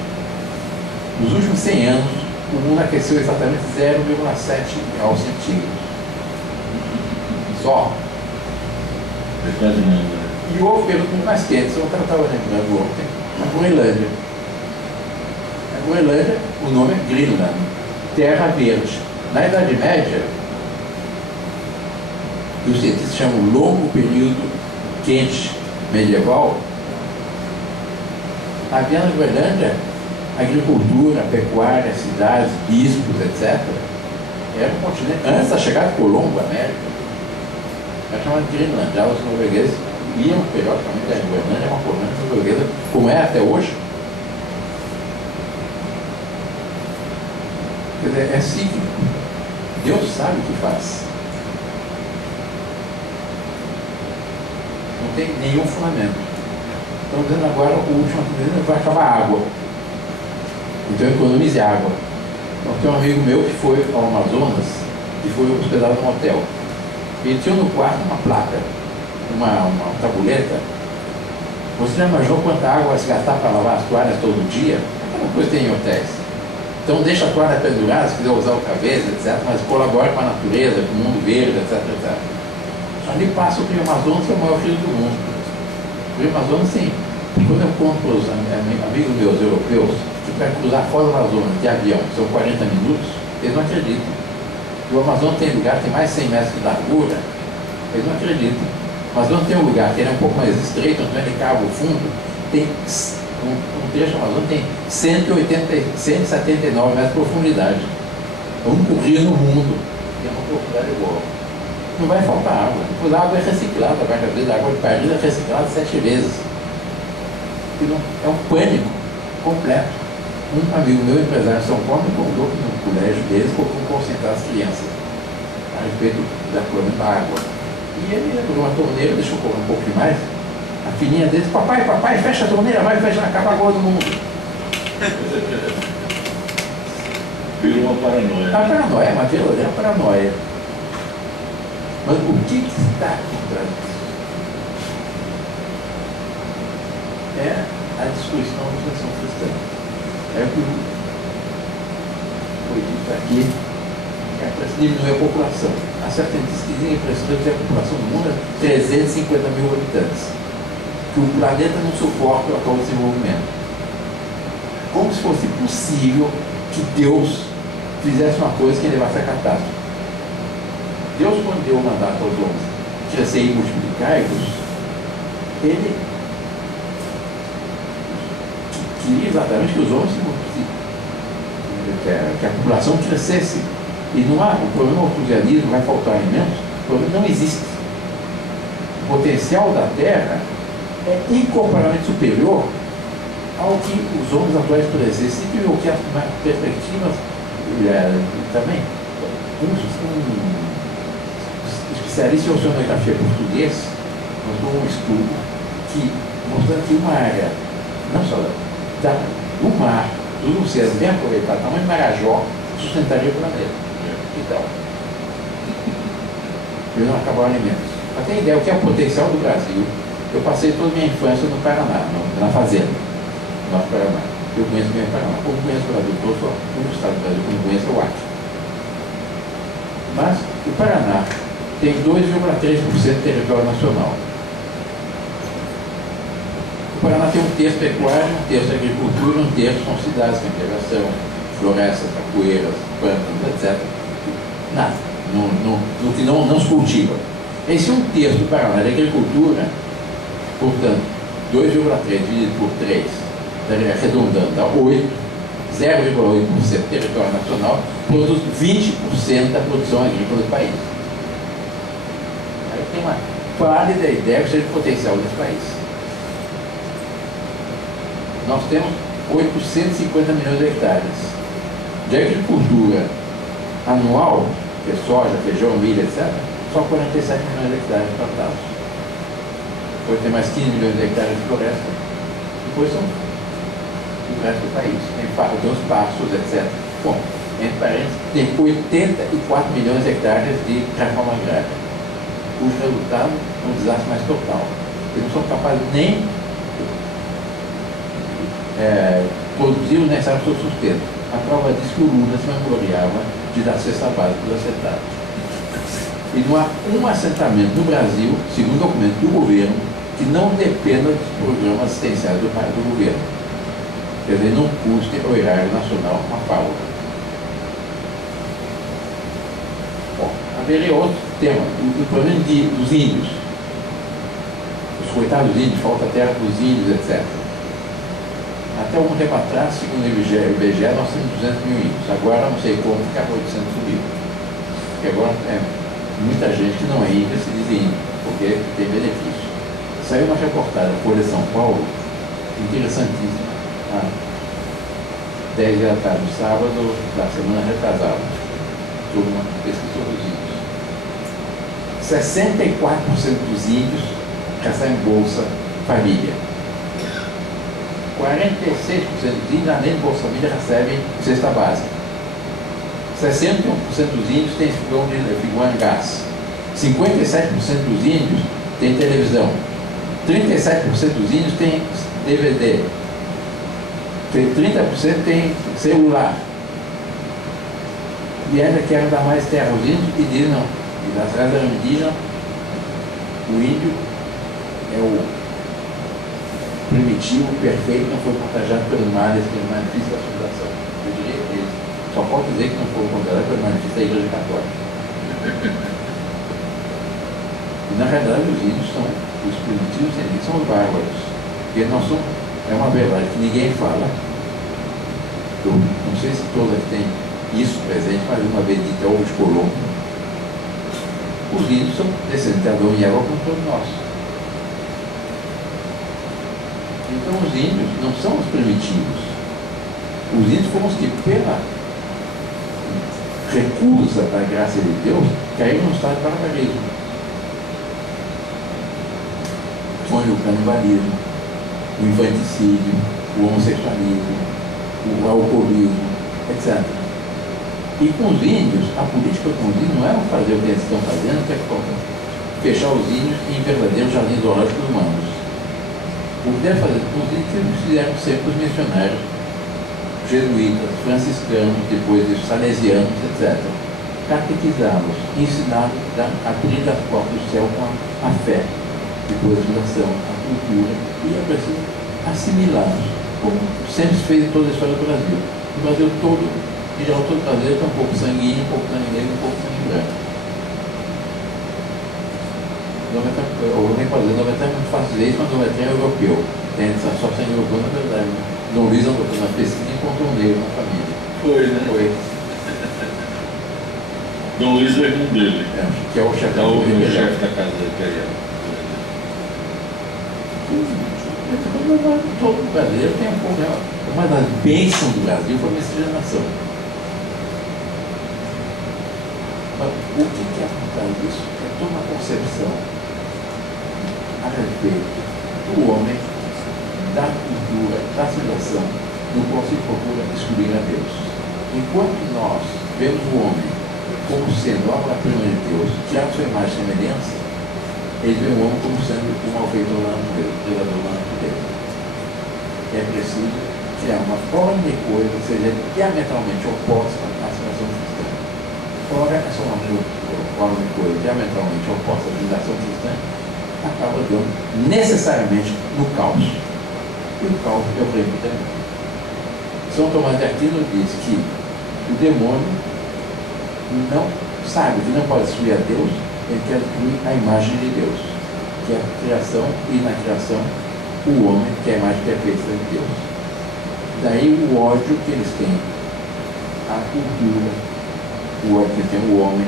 Nos últimos 100 anos, o mundo aqueceu exatamente 0,7 graus centígrados. Só. É quase nada. E houve período muito mais quente, eu estava lembrando ontem, na Groenlândia. Na Groenlândia, o nome é Greenland, terra verde. Na Idade Média, que os cientistas chamam longo período quente medieval, havia na Groenlândia agricultura, pecuária, cidades, bispos, etc. Era um continente, antes da chegada de Colombo à América, era chamado de Greenland. Já os noruegueses iam periodicamente a Groenlândia, é uma colônia norueguesa, como é até hoje. Quer dizer, é cíclico. Deus sabe o que faz. Não tem nenhum fundamento. Estão dizendo agora, o último que vai acabar a água. Então economize água. Então tem um amigo meu que foi ao Amazonas e foi hospedado num hotel. Ele tinha no quarto uma placa, uma tabuleta. Você já imaginou quanta água vai se gastar para lavar as toalhas todo dia? Aquela coisa tem em hotéis. Então deixa a toalha pendurada, se quiser usar outra vez, etc. Mas colabora com a natureza, com o mundo verde, etc. Ali passa o Rio Amazonas, que é o maior rio do mundo. O Rio Amazonas, sim. Quando eu conto para os amigos meus europeus que para cruzar fora do Amazonas de avião são 40 minutos, eles não acreditam. E o Amazonas tem lugar que tem mais de 100 metros de largura, eles não acreditam. O Amazonas tem um lugar que ele é um pouco mais estreito, onde ele cava o fundo, tem um trecho do Amazonas tem 179 metros de profundidade. É o único rio no mundo que tem uma profundidade boa. Não vai faltar água. Depois a água é reciclada, vai às vezes a água de Paris é reciclada 7 vezes. É um pânico completo. Um amigo meu, empresário de São Paulo, me contou que no colégio deles como concentrar as crianças a respeito da problema da água. E ele abriu uma torneira, deixou correr um pouco demais. A filhinha dele disse: papai, fecha a torneira, vai fechar, acaba a água do mundo. Virou uma paranoia. A paranoia, é uma verdadeira paranoia. Mas o que está por trás disso? É a destruição da educação cristã. É o que foi dito aqui, que é para diminuir a população. Há cientistas que dizem que a população do mundo é 350 mil habitantes, que o planeta não suporta o atual desenvolvimento. Como se fosse possível que Deus fizesse uma coisa que levasse a catástrofe. Deus, quando deu o mandato aos homens crescer e multiplicar-vos, ele queria exatamente que os homens que a população crescesse. E não há, o problema do autogesalismo, vai faltar alimentos, o problema não existe. O potencial da terra é incomparavelmente superior ao que os homens atuais produzem, e o que as perspectivas também. Um especialista em oceanografia português mostrou um estudo que mostrando que uma área, não só do mar, do oceano bem aproveitado, tamanho de Marajó, sustentaria o planeta. Então, eles não acabaram alimentos. Para ter ideia, o que é o potencial do Brasil? Eu passei toda a minha infância no Paraná, na fazenda, no nosso Paraná. Eu conheço bem o Paraná. Como conheço o Brasil todo, só o estado do Brasil que não conheço é o Acre. Mas o Paraná tem 2,3% do território nacional. O Paraná tem um terço pecuária, um terço agricultura, um terço são cidades, com integração, florestas, capoeiras, pântanos, etc. Nada. No que não se cultiva. Esse um terço do Paraná de agricultura, portanto, 2,3 dividido por 3, arredondando, dá 8, 0,8% do território nacional, produz 20% da produção agrícola do país. Aí tem uma pálida ideia que seja o potencial desse país. Nós temos 850 milhões de hectares de agricultura anual, que é soja, feijão, milho, etc., só 47 milhões de hectares plantados. Depois tem mais 15 milhões de hectares de floresta. Depois são o resto do país. Tem os pastos, etc. Bom, entre parênteses, tem 84 milhões de hectares de reforma agrária, cujo resultado é um desastre mais total. Eles não são capazes nem produzir o necessário para o seu sustento. A prova diz que o Lula se vangloriava de dar cesta básica dos assentados. E não há um assentamento no Brasil, segundo o documento do governo, que não dependa dos programas assistenciais do governo. Quer dizer, não custe ao erário nacional uma fábula. Bom, haveria outro tema, o problema dos índios. Os coitados índios, falta terra para os índios, etc. Até algum tempo atrás, segundo o IBGE, nós temos 200 mil índios. Agora, não sei como, ficar 800 mil. Porque agora muita gente que não é índia se diz índio, porque tem benefício. Saiu uma reportagem da Folha de São Paulo, interessantíssima, 10 da tarde, no sábado da semana retrasada, sobre uma pesquisa sobre os índios. 64% dos índios recebem Bolsa Família. 46% dos índios, além de Bolsa Família, recebem cesta básica. 61% dos índios têm fogão a gás. 57% dos índios têm televisão. 37% dos índios têm DVD. 30% têm celular. E ainda querem dar mais terra aos índios e dizem não. E nas terras indígenas, o índio é o primitivo, perfeito, não foi contagiado pelos males, pelo malefício da civilização. Eu diria que eles só pode dizer que não foi contagiado pelo malefício da Igreja Católica. E na realidade os índios são, os primitivos eles são os bárbaros. Porque nós somos, é uma verdade que ninguém fala. Eu não sei se todas têm isso presente mais uma vez dito ao de Colombo. Os índios são descendentes de Adão e Eva como todos nós. Então os índios não são os primitivos. Os índios foram os que, pela recusa da graça de Deus, caíram no estado de barbarismo, onde o canibalismo, o infanticídio, o homossexualismo, o alcoolismo, etc. E com os índios, a política com os índios não era fazer o que eles estão fazendo, que é fechar os índios em verdadeiros jardins zoológicos humanos. O que deve fazer com os índios, eles fizeram sempre os missionários jesuítas, franciscanos, depois os salesianos, etc. Catequizá-los, ensiná-los a abrir as portas do céu com a fé, depois a educação, a cultura, e é preciso assimilá-los, como sempre se fez em toda a história do Brasil. O Brasil todo, em geral, todo brasileiro tem um pouco sanguíneo, um pouco sangue negro, um pouco sangue branco. O nem pode dizer, o Dometré é muito fácil dizer isso, mas o Dometré é europeu. Tem só sangue europeu, na verdade. Dom Luiz, na pesquisa, encontrou um negro na família. Foi, né? Foi. Dom Luiz é irmão dele. Que é o chefe da Casa Imperial. Todo brasileiro tem um problema. Uma das bênçãos do Brasil foi a miscigenação. Mas o que é por trás disso? É toda uma concepção a respeito do homem, da cultura, da civilização, no qual se procura excluir a Deus. Enquanto nós vemos o homem como sendo a obra-prima de Deus, criado sua imagem e semelhança, eles veem o homem como sendo um malfeitor da natureza, predador da natureza. É preciso criar uma ordem de coisa que seja diametralmente oposta à civilização cristã. Ora, essa ordem de coisa diametralmente oposta à civilização cristã acaba dando necessariamente no caos. E o caos é o reino do demônio. São Tomás de Aquino diz que o demônio não sabe que não pode destruir a Deus, ele quer destruir a imagem de Deus, que é a criação, e na criação o homem, que é a imagem perfeita de Deus. Daí o ódio que eles têm à cultura, o ódio que tem o homem,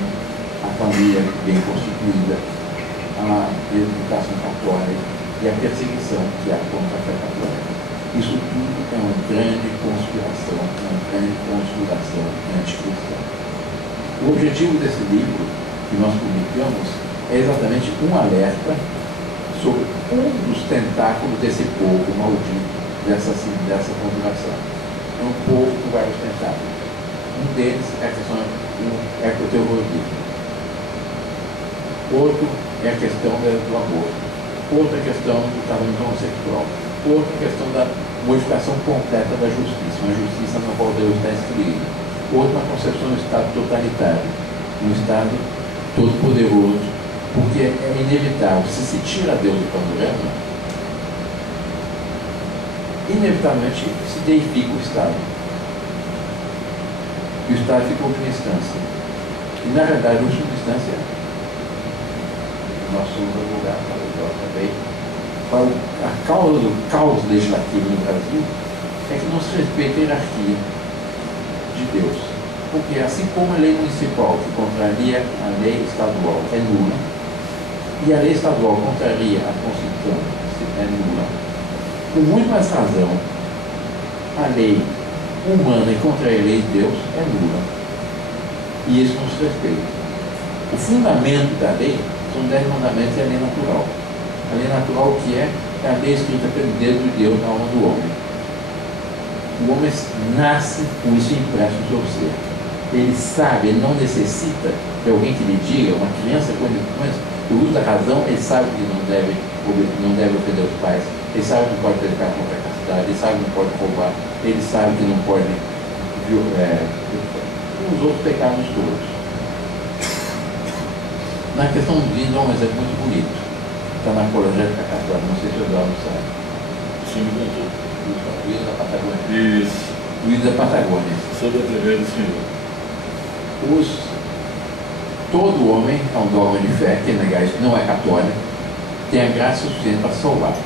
a família bem constituída, a educação católica e a perseguição que há contra a fé católica. Isso tudo é uma grande conspiração, uma grande conspiração anticristã. O objetivo desse livro que nós publicamos é exatamente um alerta sobre um dos tentáculos desse povo maldito, dessa conspiração. É um povo com vários tentáculos. Um deles é a questão do ecoterrorismo. Outro é a questão do aborto. Outra questão do casamento homossexual. Outra questão da modificação completa da justiça, uma justiça na qual Deus está inscrito. Outra, uma concepção do Estado totalitário, um Estado todo-poderoso, porque é inevitável, se tira Deus do panorama, inevitavelmente se deifica o Estado. E o Estado fica a última instância. E, na verdade, a última instância, nós somos advogados também, para a causa do caos legislativo no Brasil é que não se respeita a hierarquia de Deus. Porque assim como a lei municipal que contraria a lei estadual é nula, e a lei estadual contraria a Constituição é nula, com muito mais razão, a lei humana e contraria a lei de Deus é nula. E isso não se respeita. O fundamento da lei são 10 mandamentos e a lei natural. A lei natural que é a lei escrita pelo dedo de Deus na alma do homem. O homem nasce com isso impresso no seu ser. Ele sabe, ele não necessita de alguém que lhe diga, uma criança quando o uso da razão, ele sabe que não deve ofender os pais, ele sabe que não pode pecar contra a castidade, ele sabe que não pode roubar, ele sabe que não pode os outros pecados todos. Na questão dos índios, há um exemplo muito bonito. Está na Apologética Católica, não sei se o Eduardo sabe. Sim, me contou. O índio da Patagônia. Isso. O índio da Patagônia. Sobre a TV do Senhor. Todo homem, é um dogma de fé, que negar isso não é católico, tem a graça suficiente para salvar.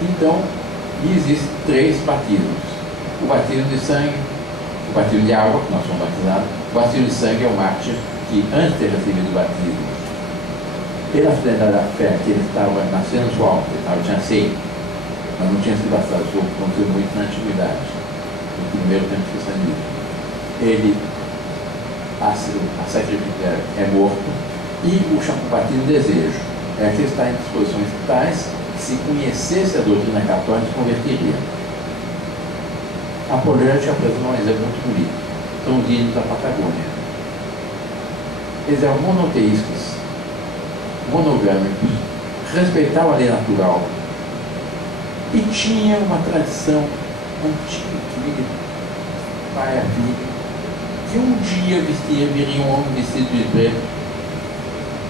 Então, existem 3 batismos. O batismo de sangue, o batismo de água, que nós somos batizados, o batismo de sangue é o mártir que, antes de ter recebido o batismo, pela fidelidade da fé, que ele estava nascendo no alto, ele tinha aceito, mas não tinha sido batizado, isso aconteceu muito na antiguidade, no primeiro tempo do cristianismo. Ele, a sacrifício é morto, e o batismo de desejo é que está em disposições tais que, se conhecesse a doutrina católica, se converteria. Apolônio te apresenta um exemplo muito bonito. São os índios da Patagônia. Eles eram monoteístas, monogâmicos, respeitavam a lei natural e tinha uma tradição antiga que pai a filho, que um dia viria um homem vestido de preto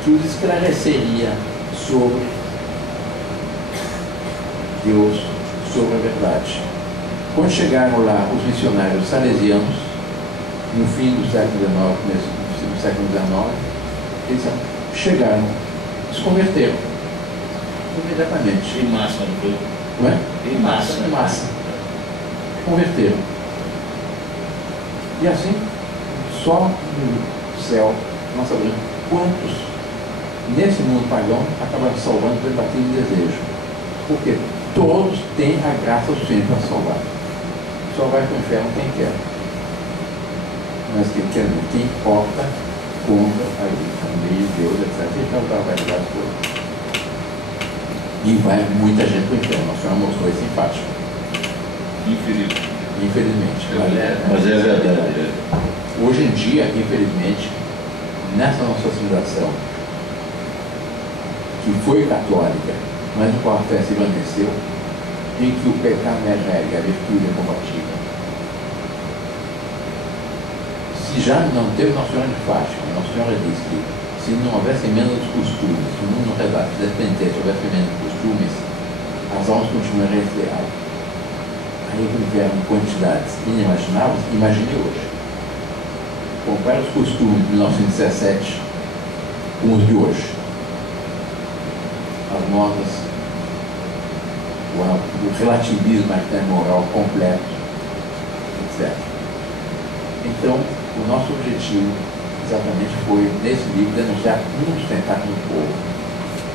que os esclareceria sobre Deus, sobre a verdade. Quando chegaram lá os missionários salesianos, no fim do século XIX, começo do século XIX, eles chegaram, se converteram imediatamente. Em massa, não foi? Não é? Em massa. Em massa. Converteram. E assim, só no céu, nós sabemos quantos, nesse mundo pagão, acabaram salvando pelo batismo de desejo. Porque todos têm a graça suficiente para salvar. Só vai para o inferno quem quer. Mas quem quer não, quem porta contra a lei de Deus, etc. Então vai levar as coisas. E vai muita gente para o inferno. Nossa Senhora mostrou isso em Fátima. Infelizmente. Mas é verdade. Hoje em dia, infelizmente, nessa nossa civilização, que foi católica, mas no qual a fé se envaneceu, em que o pecado é regra, a virtude é combatível. Se já não teve Nossa Senhora de Fátima, Nossa Senhora diz que se não houvesse emenda dos costumes, se o mundo não rezasse, fizesse penitência, se houvesse emenda dos costumes, as almas continuariam a esfriar. Aí que vieram quantidades inimagináveis, imagine hoje. Compare os costumes de 1917 com os de hoje. As modas, o relativismo moral completo, etc. Então, o nosso objetivo exatamente foi, nesse livro, denunciar um dos tentáculos do povo.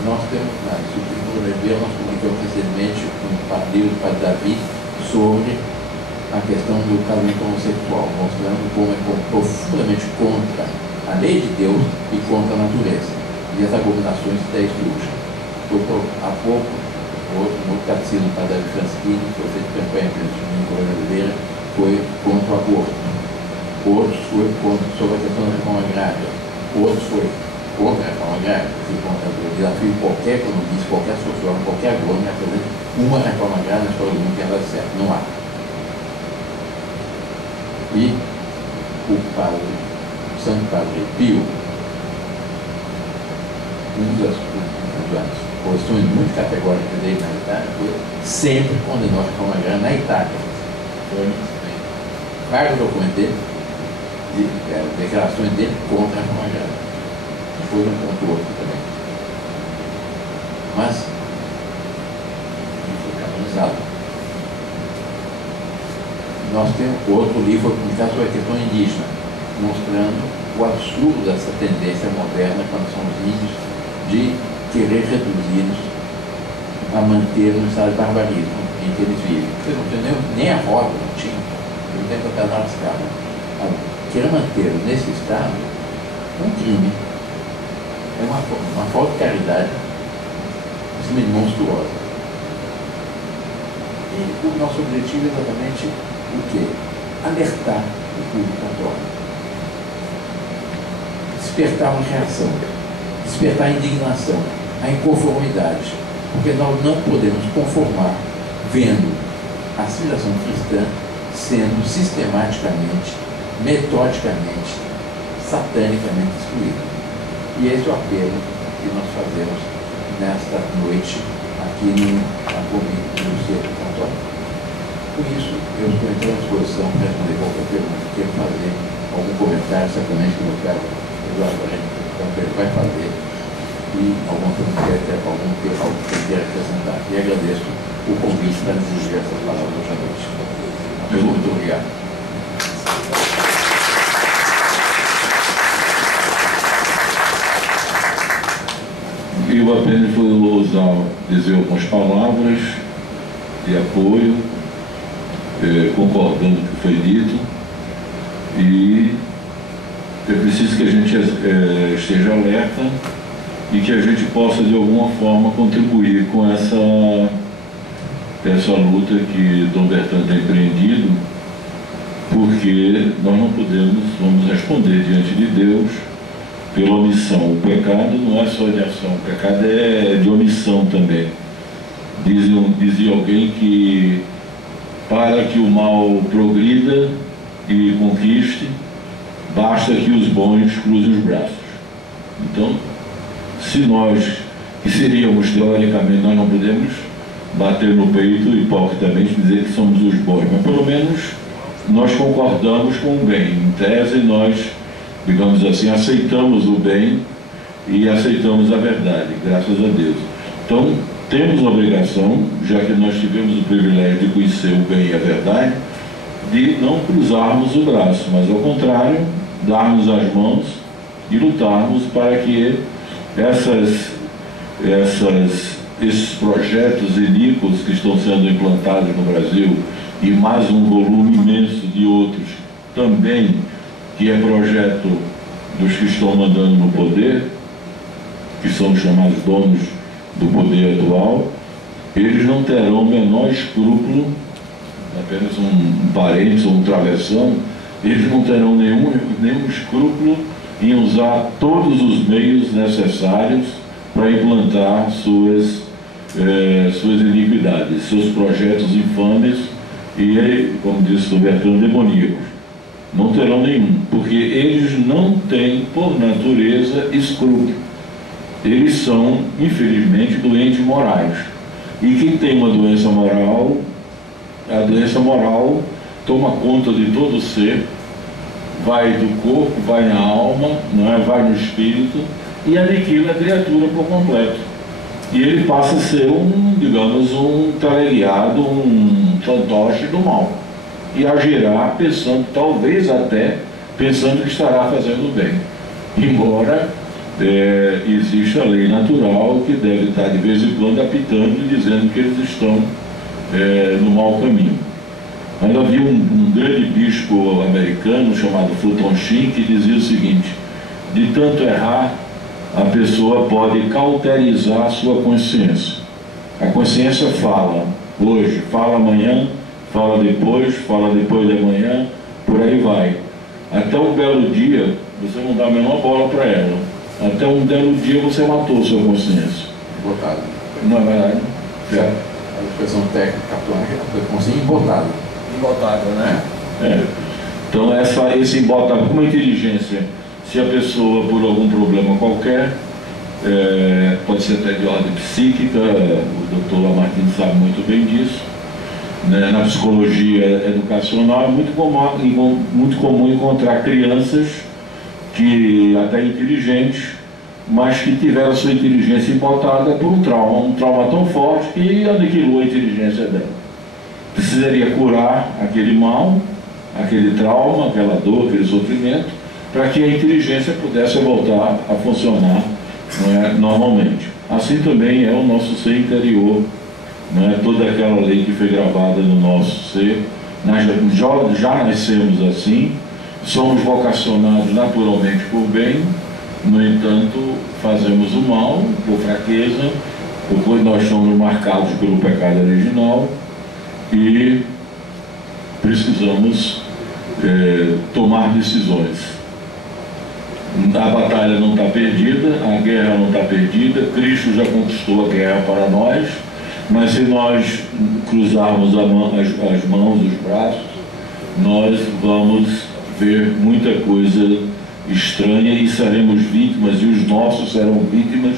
Nós temos, na Subtítulo Ribeiro, nós publicamos recentemente um livro do Padre Davi sobre a questão do casamento homossexual, mostrando como é profundamente contra a lei de Deus e contra a natureza, e as abominações da estrutura. Há pouco, no catecismo do Padre Davi Francisquini, que foi feito campanha pelo Nicolau Oliveira, foi contra o aborto. Outros foi sobre a questão da reforma agrária. Outros foi contra a reforma agrária, foi contra o desafio de qualquer economista, qualquer sociólogo, qualquer agrônomo, apresenta uma reforma agrária na história do mundo que ela dá certo. Não há. E o Santo Padre Pio, das posições muito categóricas dele na Itália, sempre condenou a reforma agrária na Itália. Vários documentos dele, declarações dele contra a reforma agrária. Foi um ponto outro também. Mas ele foi canonizado. Nós temos outro livro publicado sobre a questão indígena, mostrando o absurdo dessa tendência moderna quando são os índios de querer reduzi-los a manter no estado de barbarismo em que eles vivem. Porque não tinha nem a roda, não tinha. Não tem que casar nas casas. Querer mantê-los nesse estado é um crime. É uma falta de caridade monstruosa. E o nosso objetivo é exatamente o quê? Alertar o público católico. Despertar uma reação. Despertar a indignação, a inconformidade. Porque nós não podemos conformar vendo a civilização cristã sendo sistematicamente, metodicamente, satanicamente excluída. E esse é o apelo que nós fazemos nesta noite aqui no Centro Católico. Com isso, eu estou entrando à disposição para responder qualquer pergunta que queira fazer, algum comentário, certamente que o meu caro Eduardo vai fazer, e alguma pergunta que algum que queira acrescentar. E agradeço o convite para dizer essas palavras hoje à noite. Muito obrigado. Eu apenas vou dizer algumas palavras de apoio, concordando com o que foi dito, e é preciso que a gente esteja alerta e que a gente possa de alguma forma contribuir com essa luta que Dom Bertrand tem empreendido, porque nós não vamos responder diante de Deus pela omissão. O pecado não é só de ação, o pecado é de omissão também. Dizia alguém que para que o mal progrida e conquiste, basta que os bons cruzem os braços. Então, se nós, que seríamos teoricamente, nós não podemos bater no peito hipocritamente dizer que somos os bons, mas pelo menos nós concordamos com o bem. Em tese, nós, digamos assim, aceitamos o bem e aceitamos a verdade, graças a Deus. Então, temos a obrigação, já que nós tivemos o privilégio de conhecer o bem e a verdade, de não cruzarmos o braço, mas ao contrário, darmos as mãos e lutarmos para que esses projetos iníquos que estão sendo implantados no Brasil, e mais um volume imenso de outros também, que é projeto dos que estão mandando no poder, que são os chamados donos do poder atual, eles não terão o menor escrúpulo, apenas um parênteses ou um travessão, eles não terão nenhum escrúpulo em usar todos os meios necessários para implantar suas iniquidades, seus projetos infames e, como disse o Bertrand, demoníacos. Não terão nenhum, porque eles não têm, por natureza, escrúpulo. Eles são, infelizmente, doentes morais. E quem tem uma doença moral, a doença moral toma conta de todo o ser, vai do corpo, vai na alma, não é? Vai no espírito e aniquila a criatura por completo. E ele passa a ser um teleguiado, um fantoche do mal. E agirá pensando, talvez até, pensando que estará fazendo bem. Embora exista a lei natural que deve estar de vez em quando apitando e dizendo que eles estão no mau caminho. Mas havia um grande bispo americano chamado Fulton Sheen que dizia o seguinte: de tanto errar, a pessoa pode cauterizar a sua consciência. A consciência fala hoje, fala amanhã, fala depois de amanhã, por aí vai. Até um belo dia, você não dá a menor bola para ela. Até um belo dia você matou sua consciência. Embotado. Não é verdade? A expressão técnica é consciência embotada. Embotada, né? Então esse embotado com uma inteligência, se a pessoa por algum problema qualquer, pode ser até de ordem psíquica, o doutor Lamartine sabe muito bem disso, né? Na psicologia educacional é muito comum encontrar crianças que até inteligentes, mas que tiveram sua inteligência embotada por um trauma tão forte que aniquilou a inteligência dela. Precisaria curar aquele mal, aquele trauma, aquela dor, aquele sofrimento, para que a inteligência pudesse voltar a funcionar, não é, normalmente. Assim também é o nosso ser interior, não é? Toda aquela lei que foi gravada no nosso ser, nós já nascemos assim, somos vocacionados naturalmente por bem, no entanto, fazemos o mal por fraqueza, porque nós somos marcados pelo pecado original e precisamos tomar decisões. A batalha não está perdida, a guerra não está perdida, Cristo já conquistou a guerra para nós, mas se nós cruzarmos as mãos, os braços, nós vamos ver muita coisa estranha e seremos vítimas, e os nossos serão vítimas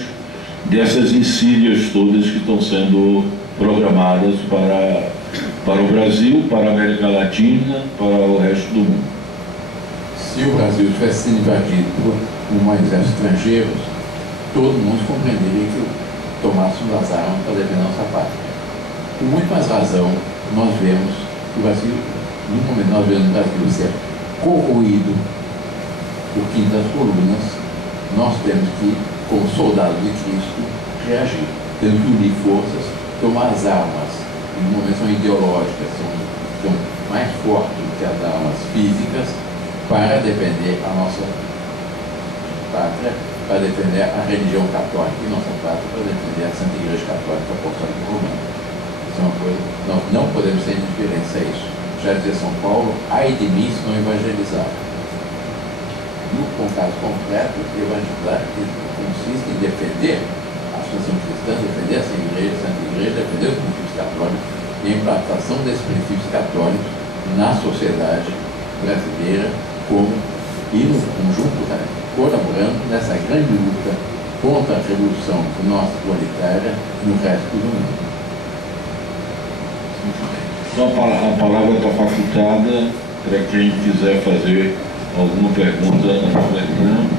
dessas insídias todas que estão sendo programadas para o Brasil, para a América Latina, para o resto do mundo. Se o Brasil tivesse sido invadido por exércitos estrangeiros, todo mundo compreenderia que tomássemos as armas para defender a nossa pátria. Com muito mais razão, nós vemos que o Brasil no momento nós vemos o Brasil ser corroído por quintas colunas, nós temos que, como soldados de Cristo, reagir. Temos que unir forças, tomar as armas, que no momento são ideológicas, são mais fortes do que as armas físicas, para defender a nossa pátria, para defender a religião católica e nossa pátria, para defender a Santa Igreja Católica Apostólica Romana. Isso é uma coisa, nós não podemos ter indiferença a isso. Já dizia São Paulo, ai de mim se não evangelizar. No caso concreto, evangelizar consiste em defender a associação cristã, defender a Santa Igreja, defender os princípios católicos e a implantação desses princípios católicos na sociedade brasileira, e no conjunto, colaborando nessa grande luta contra a revolução nossa igualitária no resto do mundo. Então a palavra está facultada para quem quiser fazer alguma pergunta a Bertrand.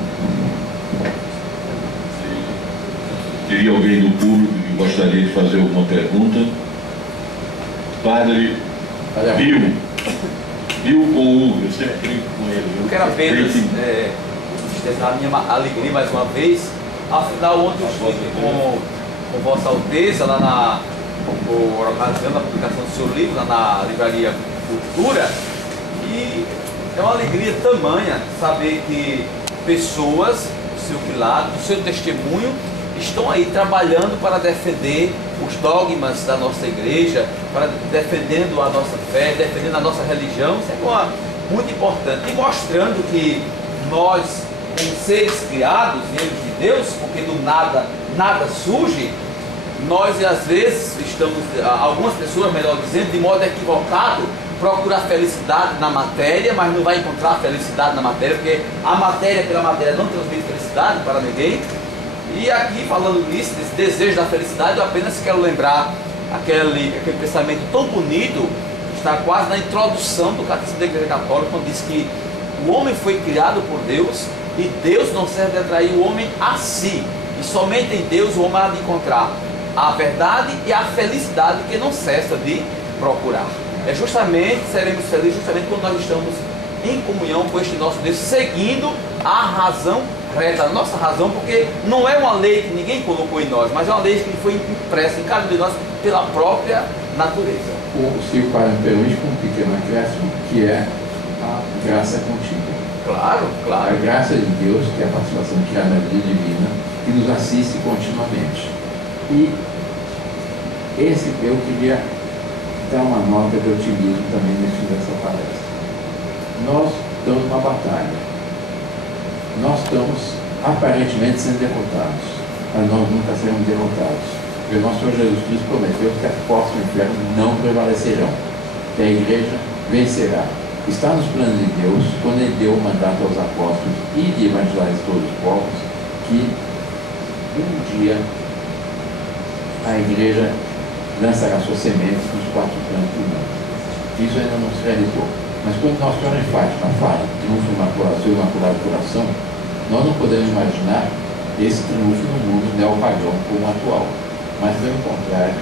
Teria alguém do público que gostaria de fazer alguma pergunta? Padre Bill. Bill ou Hugo, eu sempre brinco com ele. Eu quero apenas externar a minha alegria mais uma vez. Afinal, ontem eu estive com Vossa Alteza lá por ocasião da publicação do seu livro, lá na Livraria Cultura, e é uma alegria tamanha saber que pessoas do seu quilado, do seu testemunho, estão aí trabalhando para defender os dogmas da nossa igreja, para defendendo a nossa fé, defendendo a nossa religião. Isso é muito importante, e mostrando que nós, como seres criados, filhos de Deus, porque do nada surge, nós às vezes estamos, algumas pessoas, melhor dizendo, de modo equivocado, procuram a felicidade na matéria, mas não vai encontrar a felicidade na matéria, porque a matéria pela matéria não transmite felicidade para ninguém. E aqui, falando nisso, desse desejo da felicidade, eu apenas quero lembrar aquele pensamento tão bonito, que está quase na introdução do Catecismo da Igreja Católica, quando diz que o homem foi criado por Deus e Deus não serve de atrair o homem a si. E somente em Deus o homem há de encontrar a verdade e a felicidade que não cessa de procurar. Seremos felizes justamente quando nós estamos em comunhão com este nosso Deus, seguindo a razão reta, a nossa razão, porque não é uma lei que ninguém colocou em nós, mas é uma lei que foi impressa em cada um de nós pela própria natureza. Se o Pai me permite, com um pequeno acréscimo, que é a graça contínua. Claro. A graça de Deus, que é a participação criada na vida divina, que nos assiste continuamente. E eu queria dar uma nota de otimismo também nessa palestra. Nós estamos numa batalha. Nós estamos aparentemente sendo derrotados, mas nós nunca seremos derrotados. Porque o nosso Senhor Jesus Cristo prometeu que as portas do inferno não prevalecerão, que a igreja vencerá. Está nos planos de Deus, quando Ele deu o mandato aos apóstolos e de evangelizar todos os povos, que um dia a igreja lançará suas sementes nos 4 cantos do mundo. Isso ainda não se realizou. Mas quando Nossa Senhora de Fátima fala de triunfo imaculado coração, nós não podemos imaginar esse triunfo no mundo neopagão como atual. Mas, pelo contrário,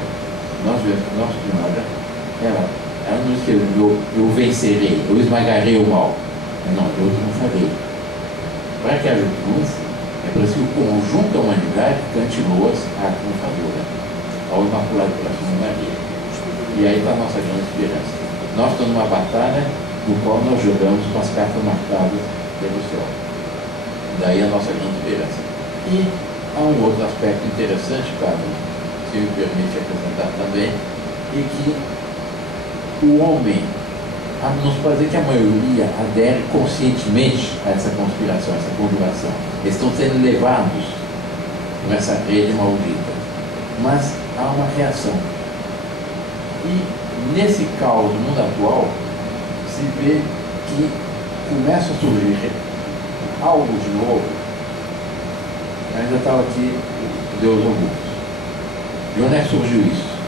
nós vemos que Nossa Senhora, ela não escreveu, eu vencerei, eu esmagarei o mal. Não, eu triunfarei. Para que haja o triunfo, é preciso que o conjunto da humanidade cante loas à triunfadora, ao Imaculado Coração de Maria. E aí está a nossa grande esperança. Nós estamos numa batalha no qual nós jogamos com as cartas marcadas pelo céu. Daí a nossa grande esperança. E há um outro aspecto interessante, Padre, se me permite apresentar também, e que o homem, nos parece que a maioria adere conscientemente a essa conspiração, a essa conjuração. Eles estão sendo levados por essa rede maldita. Mas há uma reação. E nesse caos do mundo atual, se vê que começa a surgir algo de novo. Ainda estava aqui o Deus Augusto. De onde é que surgiu isso?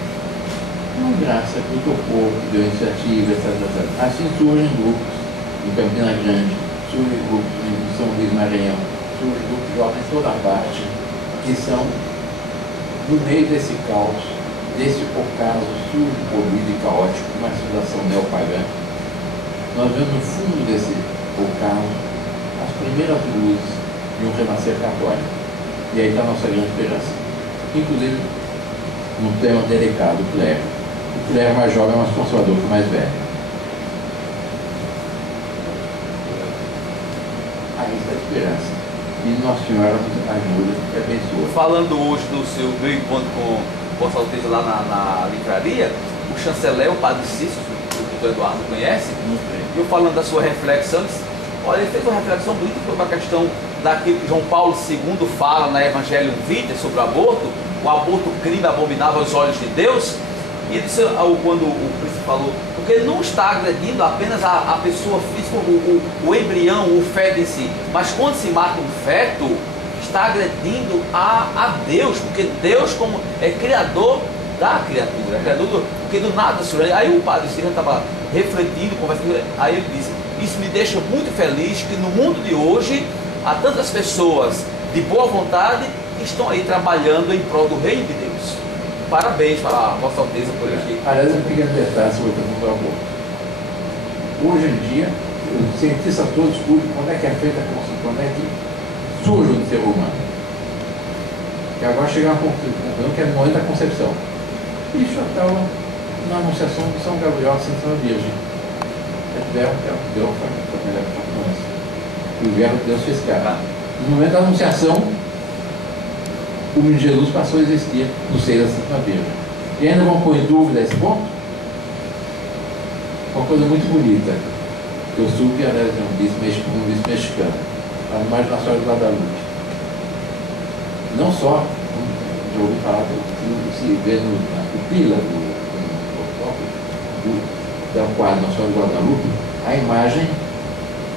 Uma graça que tocou, que deu iniciativa, etc. Assim surgem grupos em Campina Grande, surgem grupos em São Luís Maranhão, surgem grupos de jovens em toda parte, que são, no meio desse caos, desse ocaso surge poluído e caótico, uma civilização neopagã, nós vemos no fundo desse ocaso as primeiras luzes de um renascer católico. E aí está a nossa grande esperança. Inclusive, num tema delicado, o clero. O clero mais jovem é mais conservador que o mais velho. Aí está a esperança. E Nossa Senhora nos ajuda e abençoa. Falando hoje do meu encontro com Vossa Alteza lá na livraria, o chanceler, o padre Cícero, que o doutor Eduardo conhece, eu falando da sua reflexão, olha, ele fez uma reflexão bonita sobre a questão daquilo que João Paulo II fala na Evangelho Vitae sobre o aborto crime abominável aos olhos de Deus. E ele disse, quando o príncipe falou, porque ele não está agredindo apenas a pessoa física, o embrião, o feto em si, mas quando se mata um feto, está agredindo a Deus, porque Deus como é criador da criatura, é criador porque do nada surge. Aí o padre Cícero estava refletindo, conversando, aí ele disse, isso me deixa muito feliz que no mundo de hoje há tantas pessoas de boa vontade que estão aí trabalhando em prol do reino de Deus. Parabéns para a Vossa Alteza por aqui. Aliás, um pequeno detalhe sobre o questão do aborto. Hoje em dia, os cientistas todos discutem quando é que é feita a concepção, quando é que surge o ser humano. E agora chega a conclusão que é no momento da concepção. Isso já estava na anunciação de São Gabriel, Santíssima Virgem. É o verbo foi a primeira consequência. E o verbo de Deus fez carne. No momento da anunciação, o menino Jesus passou a existir no seio da Santíssima Virgem. E ainda vão pôr em dúvida esse ponto? Uma coisa muito bonita. Eu soube, aliás, um bispo mexicano, a imagem da Nossa Senhora de Guadalupe. Não só, já ouvi falar, se vê na pupila do quadro Nossa Senhora de Guadalupe, a imagem,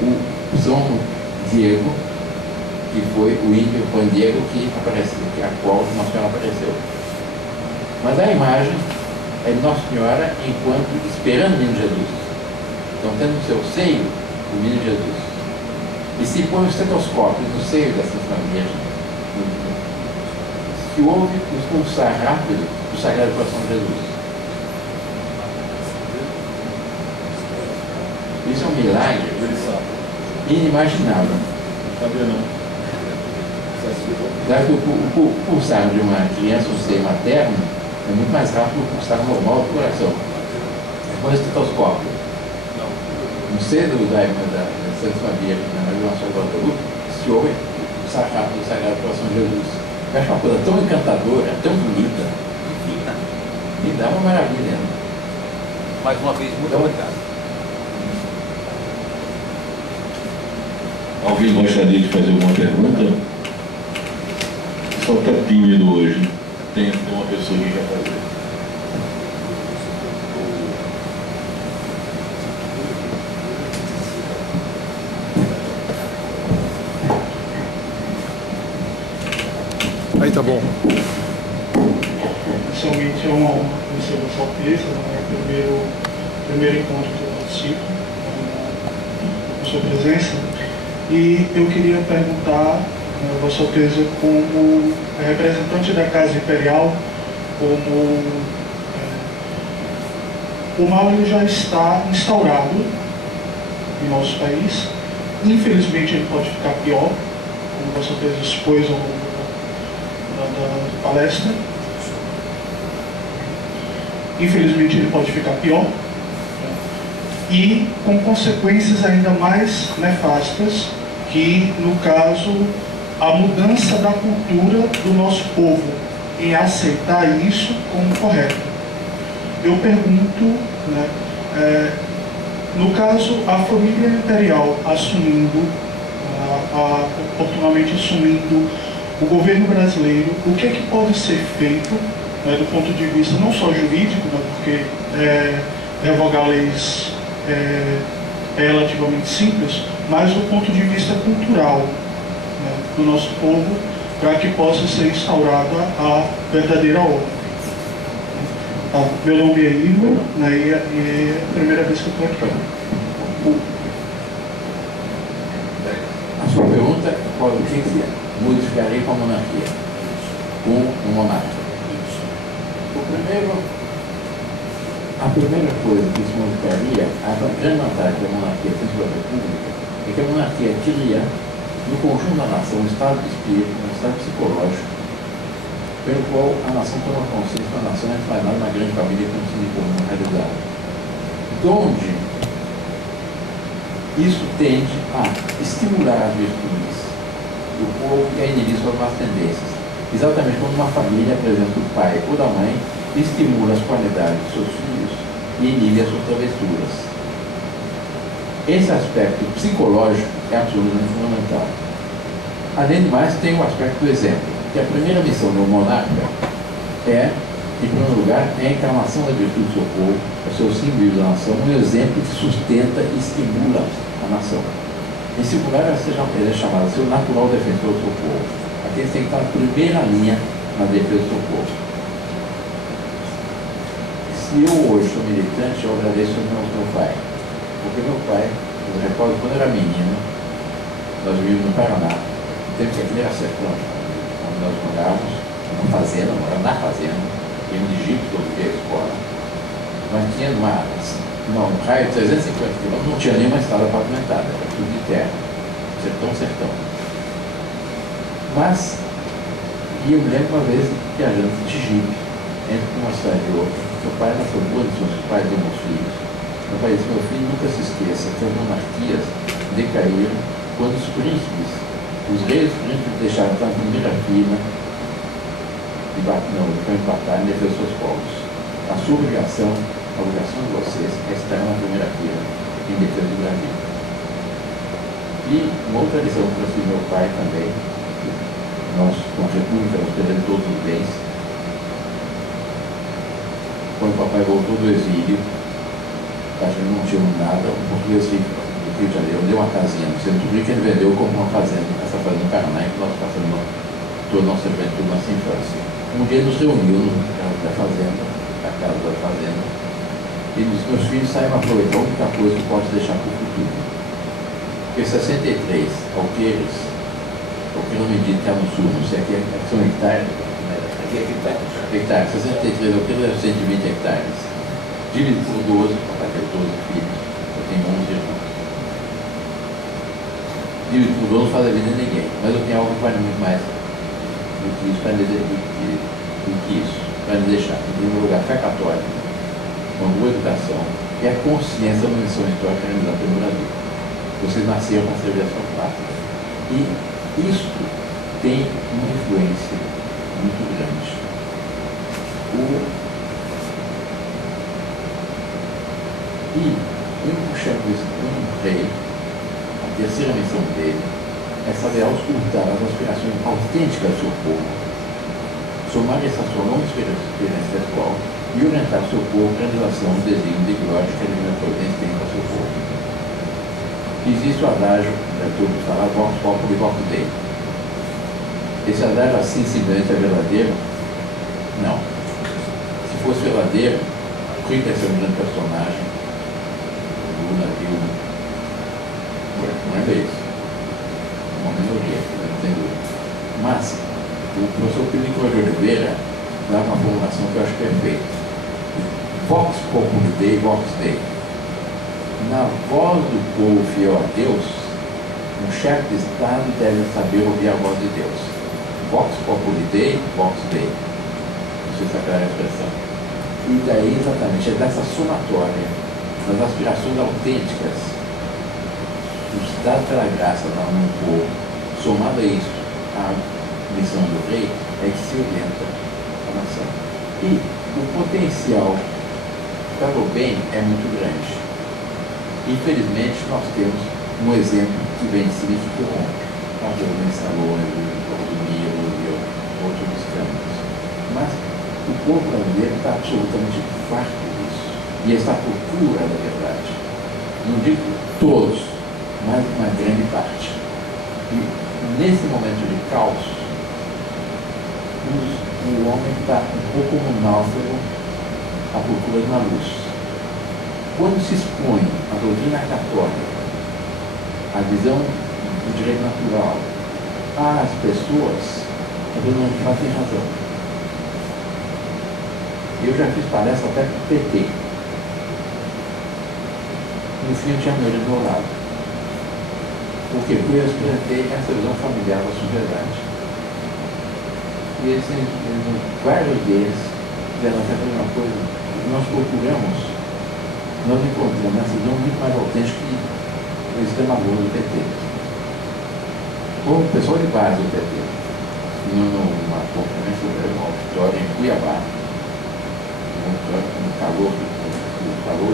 o São Diego, que foi o índio Juan Diego que apareceu, a qual Nossa Senhora apareceu. Mas a imagem é de Nossa Senhora enquanto esperando o menino Jesus. Então, tendo no seu seio o menino Jesus. E se põe o estetoscópio no seio dessa Virgem, se ouve o pulsar rápido do Sagrado Coração de Jesus. Isso é um milagre inimaginável. Sabia não. Claro que o pulsar de uma criança no seio materno é muito mais rápido que o pulsar normal do coração. Com o estetoscópio, no seio da Santíssima Virgem, na Nossa Senhora de Guadalupe, se ouve o pulsar rápido do Sagrado Coração de Jesus. Eu acho uma coisa tão encantadora, tão bonita, Divina. me dá uma maravilha. Mais uma vez, muito obrigado. Alguém gostaria de fazer alguma pergunta? Só está tímido hoje. Tem uma pessoa que quer fazer. Aí tá bom. Inicialmente é uma honra conhecer a Vossa Alteza, é o primeiro encontro que eu participo com sua presença. E eu queria perguntar a Vossa Alteza, como representante da Casa Imperial, como o mal ele já está instaurado em nosso país. Infelizmente ele pode ficar pior, como Vossa Alteza expôs ao longo da palestra. Infelizmente ele pode ficar pior e com consequências ainda mais nefastas, que no caso a mudança da cultura do nosso povo em aceitar isso como correto. Eu pergunto, no caso a família imperial assumindo, oportunamente assumindo o governo brasileiro, o que é que pode ser feito, do ponto de vista não só jurídico, porque revogar leis é relativamente simples, mas do ponto de vista cultural do nosso povo, para que possa ser instaurada a verdadeira ordem. Meu nome é Igor, e é a primeira vez que eu estou aqui. A sua pergunta é qual o que se modificaria com a monarquia, com o monarca. O primeiro, A primeira coisa que isso modificaria, a grande vantagem da monarquia, principalmente da república, é que a monarquia cria, no conjunto da nação, um estado de espírito, um estado psicológico, pelo qual a nação toma consciência que a nação não é mais nada uma grande família com um sentido comum realizado. Donde isso tende a estimular as virtudes do povo e a inibir suas más tendências. Exatamente como uma família, a presença do pai ou da mãe, estimula as qualidades de seus filhos e inibe as suas travessuras. Esse aspecto psicológico é absolutamente fundamental. Além do mais, tem o aspecto do exemplo, que a primeira missão do monarca é, em primeiro lugar, é a encarnação da virtude do seu povo, é o seu símbolo da nação, um exemplo que sustenta e estimula a nação. Em segundo lugar, ele é chamado de seu natural defensor do seu povo. Aquele tem que estar na primeira linha na defesa do seu povo. Se eu hoje sou militante, eu agradeço ao meu pai. Porque meu pai, eu recordo quando eu era menino, nós vivíamos no Paraná, o tempo que aquilo era sertão, onde nós morávamos, na fazenda, na fazenda, íamos de jipe todo dia à escola. Mas tinha um raio de 350 quilômetros, não tinha nenhuma estrada pavimentada, era tudo de terra, sertão. Mas, eu me lembro uma vez viajando de jipe, entre uma cidade e outra. Meu pai nasceu duas de seus pais e meus filhos. Meu pai disse: meu filho, nunca se esqueça que as monarquias decaíram quando os príncipes, os reis príncipes deixaram estar na primeira fila de batalha em defesa dos seus povos. A sua obrigação, a obrigação de vocês é estar na primeira fila em defesa do Brasil. E uma outra lição que eu trouxe do meu pai também, nós, com a República, nós perdemos todos os bens. Quando o papai voltou do exílio, a gente não tinha nada, o português rico do Rio de Janeiro deu uma casinha no centro do Rio que ele vendeu como uma fazenda, essa fazenda no Paraná, que nós passamos toda a nossa juventude, nossa infância. Um dia ele nos reuniu na fazenda, na casa da fazenda, e disse: meus filhos saibam aproveitar a única coisa que pode deixar para o futuro. Porque 63 alqueires, porque não me diz que é no sul, não sei, aqui são hectares, hectares, 63 alqueires, 120 hectares. Dividido por 12, papai teve 12 filhos, eu tenho 11 irmãos. Dividido por 12 não faz a vida de ninguém, mas eu tenho algo que vale muito mais do que isso, para lhe deixar. Em primeiro lugar, fé católica, uma boa educação, e a consciência da missão histórica realizada pelo Brasil. Vocês nasceram para servir a sua pátria. E isso tem uma influência muito grande. E em puxar um rei, a terceira missão dele é saber auscultar as aspirações autênticas do seu povo, somar essa sua longa experiência pessoal e orientar o seu povo para a realização do desígnio de glória que a divina providência tem para o seu povo. Existe o adágio, todo mundo fala, vox populi vox Dei. Esse adágio assim simplesmente é verdadeiro? Não. Se fosse verdadeiro, quem quer ser um grande personagem? Lula, Dilma, não é isso. Uma minoria, não tem dúvida. Mas o professor Felipe de Oliveira dá uma formulação que eu acho perfeita. Vox populi Dei, vox Dei. Na voz do povo fiel a Deus, um chefe de Estado deve saber ouvir a voz de Deus. Vox populi Dei, vox Dei. Não sei se é clara a expressão. E daí, exatamente, é dessa somatória das aspirações autênticas dadas pela graça no povo, somado a isso, a missão do rei, é que se orienta a nação. E o potencial para o bem é muito grande. Infelizmente, nós temos um exemplo que vem de si que corrompe. A violência longe, o Milo e outros escândalos. Mas o povo brasileiro está absolutamente farto disso. E está à procura da verdade. Não digo todos, mas uma grande parte. E nesse momento de caos, o homem está um pouco como um náufrago à procura de uma luz. Quando se expõe a doutrina católica, a visão do direito natural, às pessoas, a doutrina natural tem razão. Eu já fiz palestra até com o PT. No fim, eu tinha meu do meu lado. Por quê? Porque eu apresentei essa visão familiar da sociedade. E vários deles fizeram essa mesma coisa. Nós procuramos, nós encontramos essa visão muito mais autêntica que o extrema-valor do PT. Como o pessoal de base do PT, numa conferência, uma auditória em Cuiabá, um calor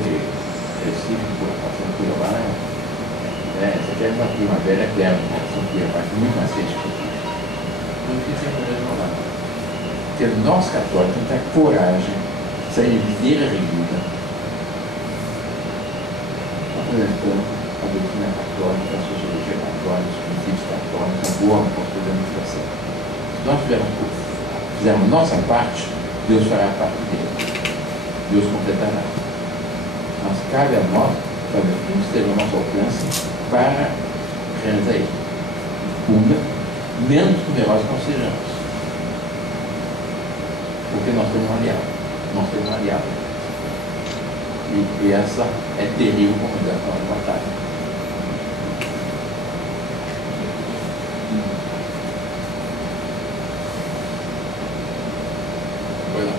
de Recife, passando Cuiabá, né? Essa aqui é uma primavera eterna, São Cuiabá, muito mais quente que aqui. Não fica sempre mesmo lá. Porque nós católicos temos que ter coragem de sair de videira rígida, apresentando a doutrina católica, a sociologia católica, os princípios católicos, a boa postura da administração. Se nós fizermos nossa parte, Deus fará a parte dele. Deus completará. Mas cabe a nós fazer tudo que esteja ao nosso alcance para realizar isso. Uma, menos numerosos nós sejamos. Porque nós temos um aliado. Nós temos um aliado. E essa é terrível como dessa de batalha. Foi lá.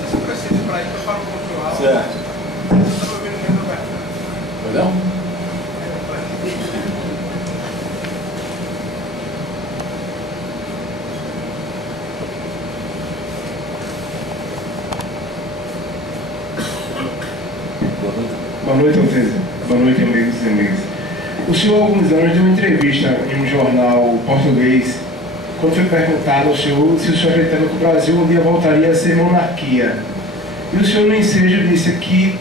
Você precisa para ir para o controle. Certo. Perdão? Boa noite, Alteza. Boa noite, amigos e amigas. O senhor, há alguns anos, deu uma entrevista em um jornal português, quando foi perguntado ao senhor se o senhor acreditava que o Brasil um dia voltaria a ser monarquia. E o senhor, no ensejo, disse que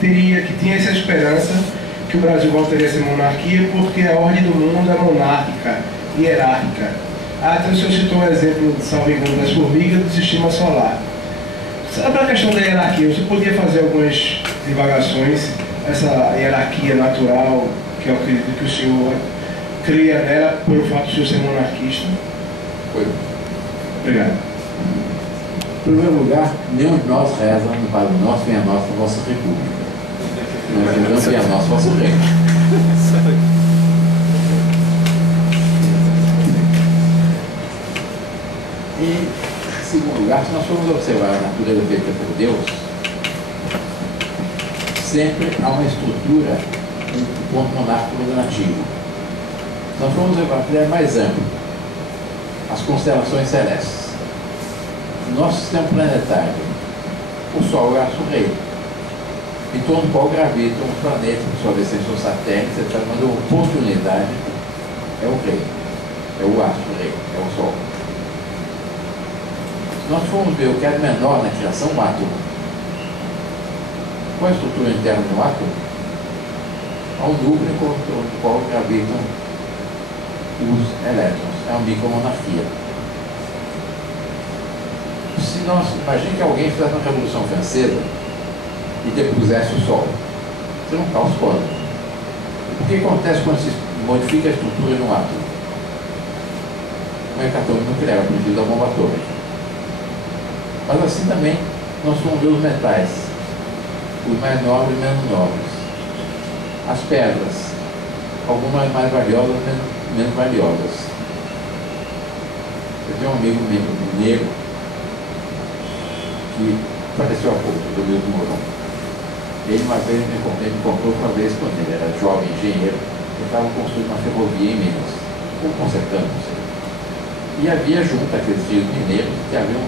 tinha essa esperança que o Brasil voltaria a ser monarquia porque a ordem do mundo é monárquica, hierárquica. Até o senhor citou o exemplo, salvo engano, das formigas do sistema solar. Sobre a questão da hierarquia, você podia fazer algumas divagações, essa hierarquia natural, que eu acredito que o senhor cria nela pelo fato de o senhor ser monarquista? Foi. Obrigado. Em primeiro lugar, nenhum de nós reza no Pai Nosso, venha a nossa vossa república. Nós devemos venha a nossa vosso reino. E, em segundo lugar, se nós formos observar a natureza feita por Deus, sempre há uma estrutura, um ponto monárquico governativo. Nós vamos levar para mais amplo as constelações celestes. No nosso sistema planetário, o Sol é o rei. Em torno do qual gravitam os planetas, por sua vez, sem seus satélites, etc. Mas a oportunidade é o rei, é o astro rei, é o Sol. Se nós formos ver o que é menor na criação, o átomo. Qual é a estrutura interna do átomo? Há um núcleo em torno do qual gravitam os elétrons. É uma micromonarquia. Se nós, imagine que alguém fizesse uma Revolução Francesa e depusesse o Sol. Seria um caos cósmico. O que acontece quando se modifica a estrutura de um átomo? Uma hecatombe nuclear, devido à bomba atômica. Mas assim também nós vamos ver os metais, os mais nobres e menos nobres. As pedras, algumas mais valiosas e menos valiosas. Eu tenho um amigo negro que faleceu há pouco, do Milton Mourão. Ele uma vez me contou uma vez quando ele era jovem engenheiro, ele estava construindo uma ferrovia em Minas, ou consertando, não sei. E havia junto aqueles rios mineiros que haviam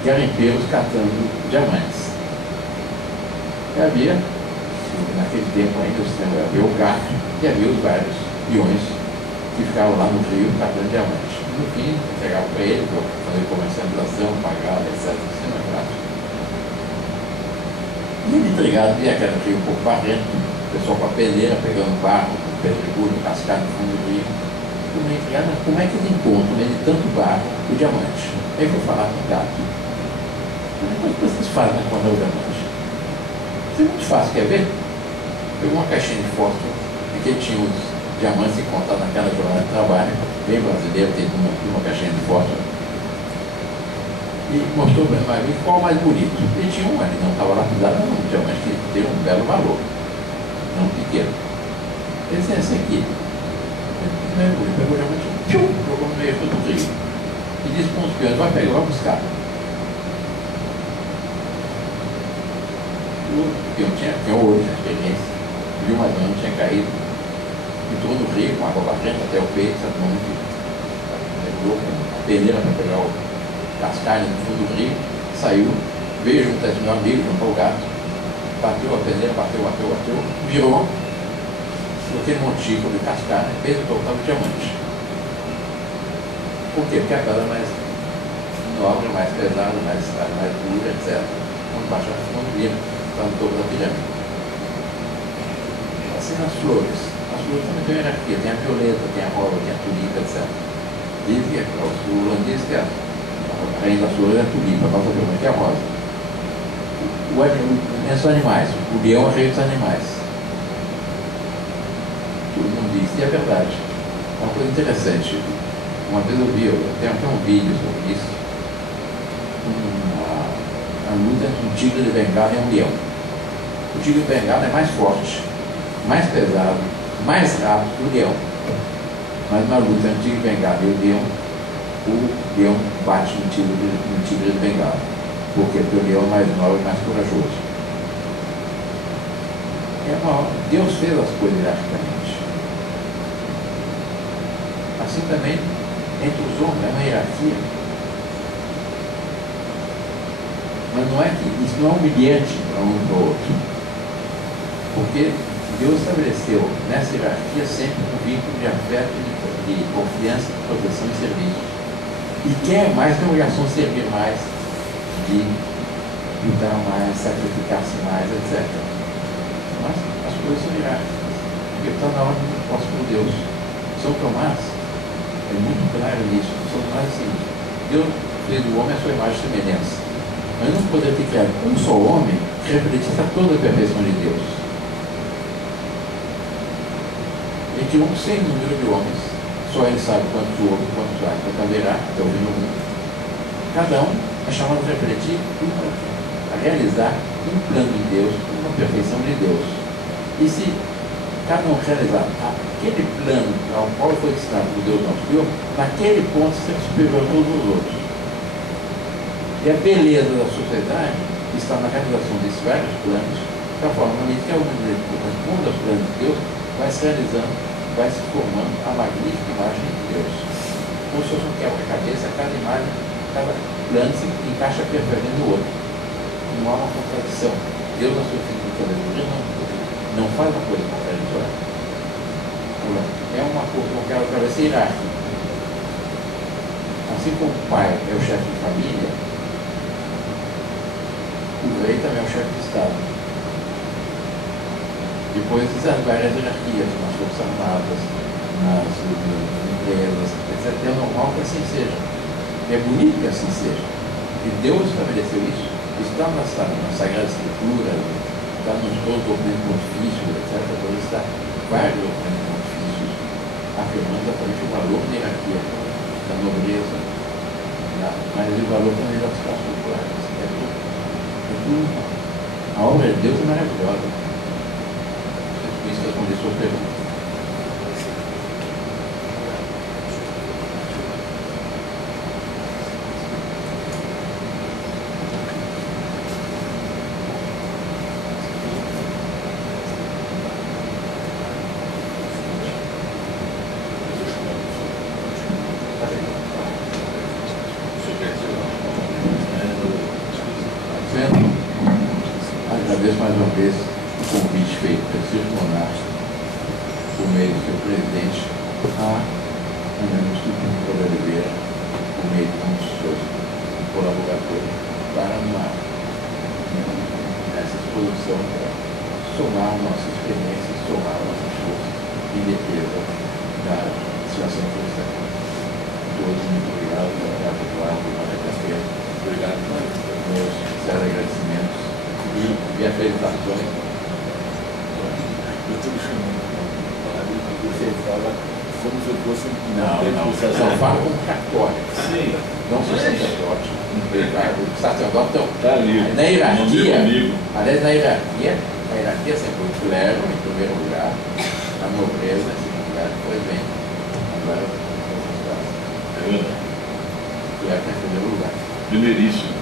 garimpeiros catando diamantes. E havia, naquele tempo ainda, havia o gato e havia os vários peões que ficavam lá no rio catando diamantes. No fim, entregavam para ele, fazer comercialização, pagar, etc. Isso não é prático. E ele entregado, via aquele rio um pouco barrento, o pessoal com a peneira pegando barro, pedregulho, cascado no fundo do rio. Mas como é que ele encontra, no meio de tanto barro, o diamante? Aí eu fui falar com o gato. Como é que vocês fazem para encontrar o diamante? Isso é muito fácil, quer ver? Pegou uma caixinha de fósforo em que tinha os diamantes encontrados naquela jornada de trabalho, bem brasileiro, tem uma caixinha de fósforo. E E mostrou para mim qual o mais bonito. E tinha um ali, não estava lapidado, não, mas que tem um belo valor, não pequeno. Ele disse, esse aqui. Ele pegou o diamante, jogou no meio do rio. E disse para os peões, vai pegar, vai buscar. O peão tinha olho, tinha experiência, viu mais ou menos, tinha caído, entrou no rio com água barrenta até o peito, sabe como que pegou a peneira para pegar o cascalho no fundo do rio, saiu, veio junto a esse meu amigo, junto ao gato, bateu a peneira, bateu, virou, aquele montículo de cascalho, fez o total de diamante. Por quê? Porque a pedra mais nobre, mais pesada, mais dura, etc. Quando baixa fundo, vira, está no topo da pirâmide. Assim nas flores. As flores também têm hierarquia, tem a violeta, tem a rosa, tem a tulipa, etc. Diz que o holandês que a rainha das flores é a tulipa, a nossa violeta é a rosa. São animais, o leão é rei dos animais. Todo mundo diz, e é verdade. Uma coisa interessante, uma vez eu vi, tem até um vídeo sobre isso, a luta entre um tigre de Bengala e um leão. O tigre de Bengala é mais forte, mais pesado, mais rápido que o leão. Mas na luta entre o tigre de Bengala e o leão bate no tigre de Bengala. Por quê? Porque o leão é mais nobre e mais corajoso. Deus fez as coisas hierarquicamente. Assim também, entre os homens, é uma hierarquia. Mas não é que isso não é humilhante para um e para o outro. Porque Deus estabeleceu nessa hierarquia sempre um vínculo de afeto, de confiança, de proteção e serviço. E quem é mais tem a obrigação de servir mais, de lutar mais, sacrificar-se mais, etc. Mas as coisas são hierárquicas. Porque está na ordem do apóstolo por Deus. São Tomás é muito claro nisso. São Tomás é o seguinte: Deus fez o homem à sua imagem e semelhança. Mas não poderia ter criado um só homem que refletisse a toda a perfeição de Deus. Ele criou um sem número de homens, só ele sabe quantos houve, quantos há, quanto haverá, até o fim do mundo. Cada um é chamado a refletir, a realizar um plano de Deus, uma perfeição de Deus. E se cada um realizar aquele plano ao qual foi destinado por Deus nosso Deus, naquele ponto ser superior a todos os outros. E a beleza da sociedade está na realização desses vários planos, da forma que a humanidade, corresponde aos planos de Deus, vai se realizando, vai se formando a magnífica imagem de Deus. Como se fosse um quebra-cabeça, cada imagem, cada plano se encaixa perfeitamente no outro. Não há uma contradição. Deus, na sua infinita sabedoria, não faz uma coisa contraditória. É uma quebra-cabeça hierárquica. Assim como o pai é o chefe de família, o rei também é o chefe de Estado. Depois as várias hierarquias, nas forças armadas, nas empresas, etc. É normal que assim seja. É bonito que assim seja. E Deus estabeleceu isso. Está na Sagrada Escritura, está nos dois documentos pontifícios, etc. Por isso está vários documentos pontifícios afirmando exatamente o valor da hierarquia, da nobreza, mas o valor também das classes populares. A obra de Deus é maravilhosa. Com isso responder sua pergunta. Agradeço mais uma vez o convite feito pelo Circo Monarca, por meio do seu presidente, a Ana Instituto de Oliveira, por meio de um dos seus colaboradores, para nessa exposição, para somar nossa experiência, somar nossa força em defesa da situação que está aqui. Todos muito obrigado, obrigado, Eduardo, Maria Castelo, obrigado pelos meus sinceros agradecimentos e felicitações. Eu estou me chamando você fala como se eu fosse não, só fala como católico. Sim. Não sou sacerdote, obrigado. sacerdotão. Está ali. Na hierarquia, Amigo. aliás, na hierarquia sempre o clero em primeiro lugar, a nobreza em segundo lugar, depois vem agora É verdade. o clero em primeiro lugar. Primeiríssimo.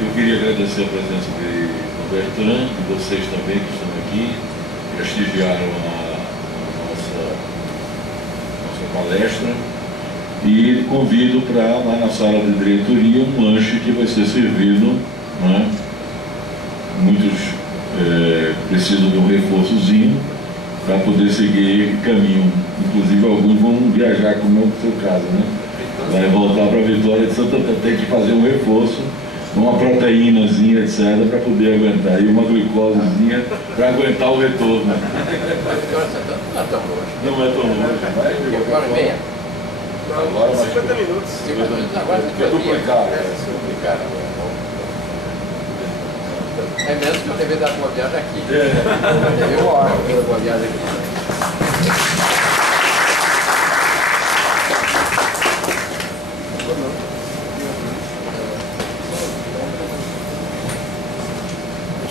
Eu queria agradecer a presença do Bertrand, de vocês também que estão aqui, prestigiaram a nossa palestra, e convido para lá na sala de diretoria um lanche que vai ser servido, né? Muitos precisam de um reforçozinho para poder seguir caminho, inclusive alguns vão viajar, como é o seu caso, né? Vai voltar para a Vitória de Santa Fé, tem que fazer um reforço, uma proteínazinha, etc., para poder aguentar, e uma glucosezinha para aguentar o retorno. Não é tão longe. Não é tão longe, vai. E agora e meia? Agora 50 minutos. 50 minutos agora é duplicado. duplicado. É mesmo que eu devia dar uma viagem aqui. É. Eu devia dar uma viagem aqui.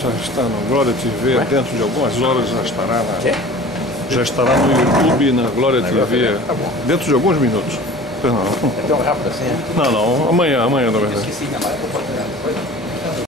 Já está no Glória TV, dentro de algumas horas já estará no YouTube e na Glória TV, Tá bom. dentro de alguns minutos. Não, É tão rápido assim? não, amanhã na verdade. Esqueci, mas eu vou fazer depois.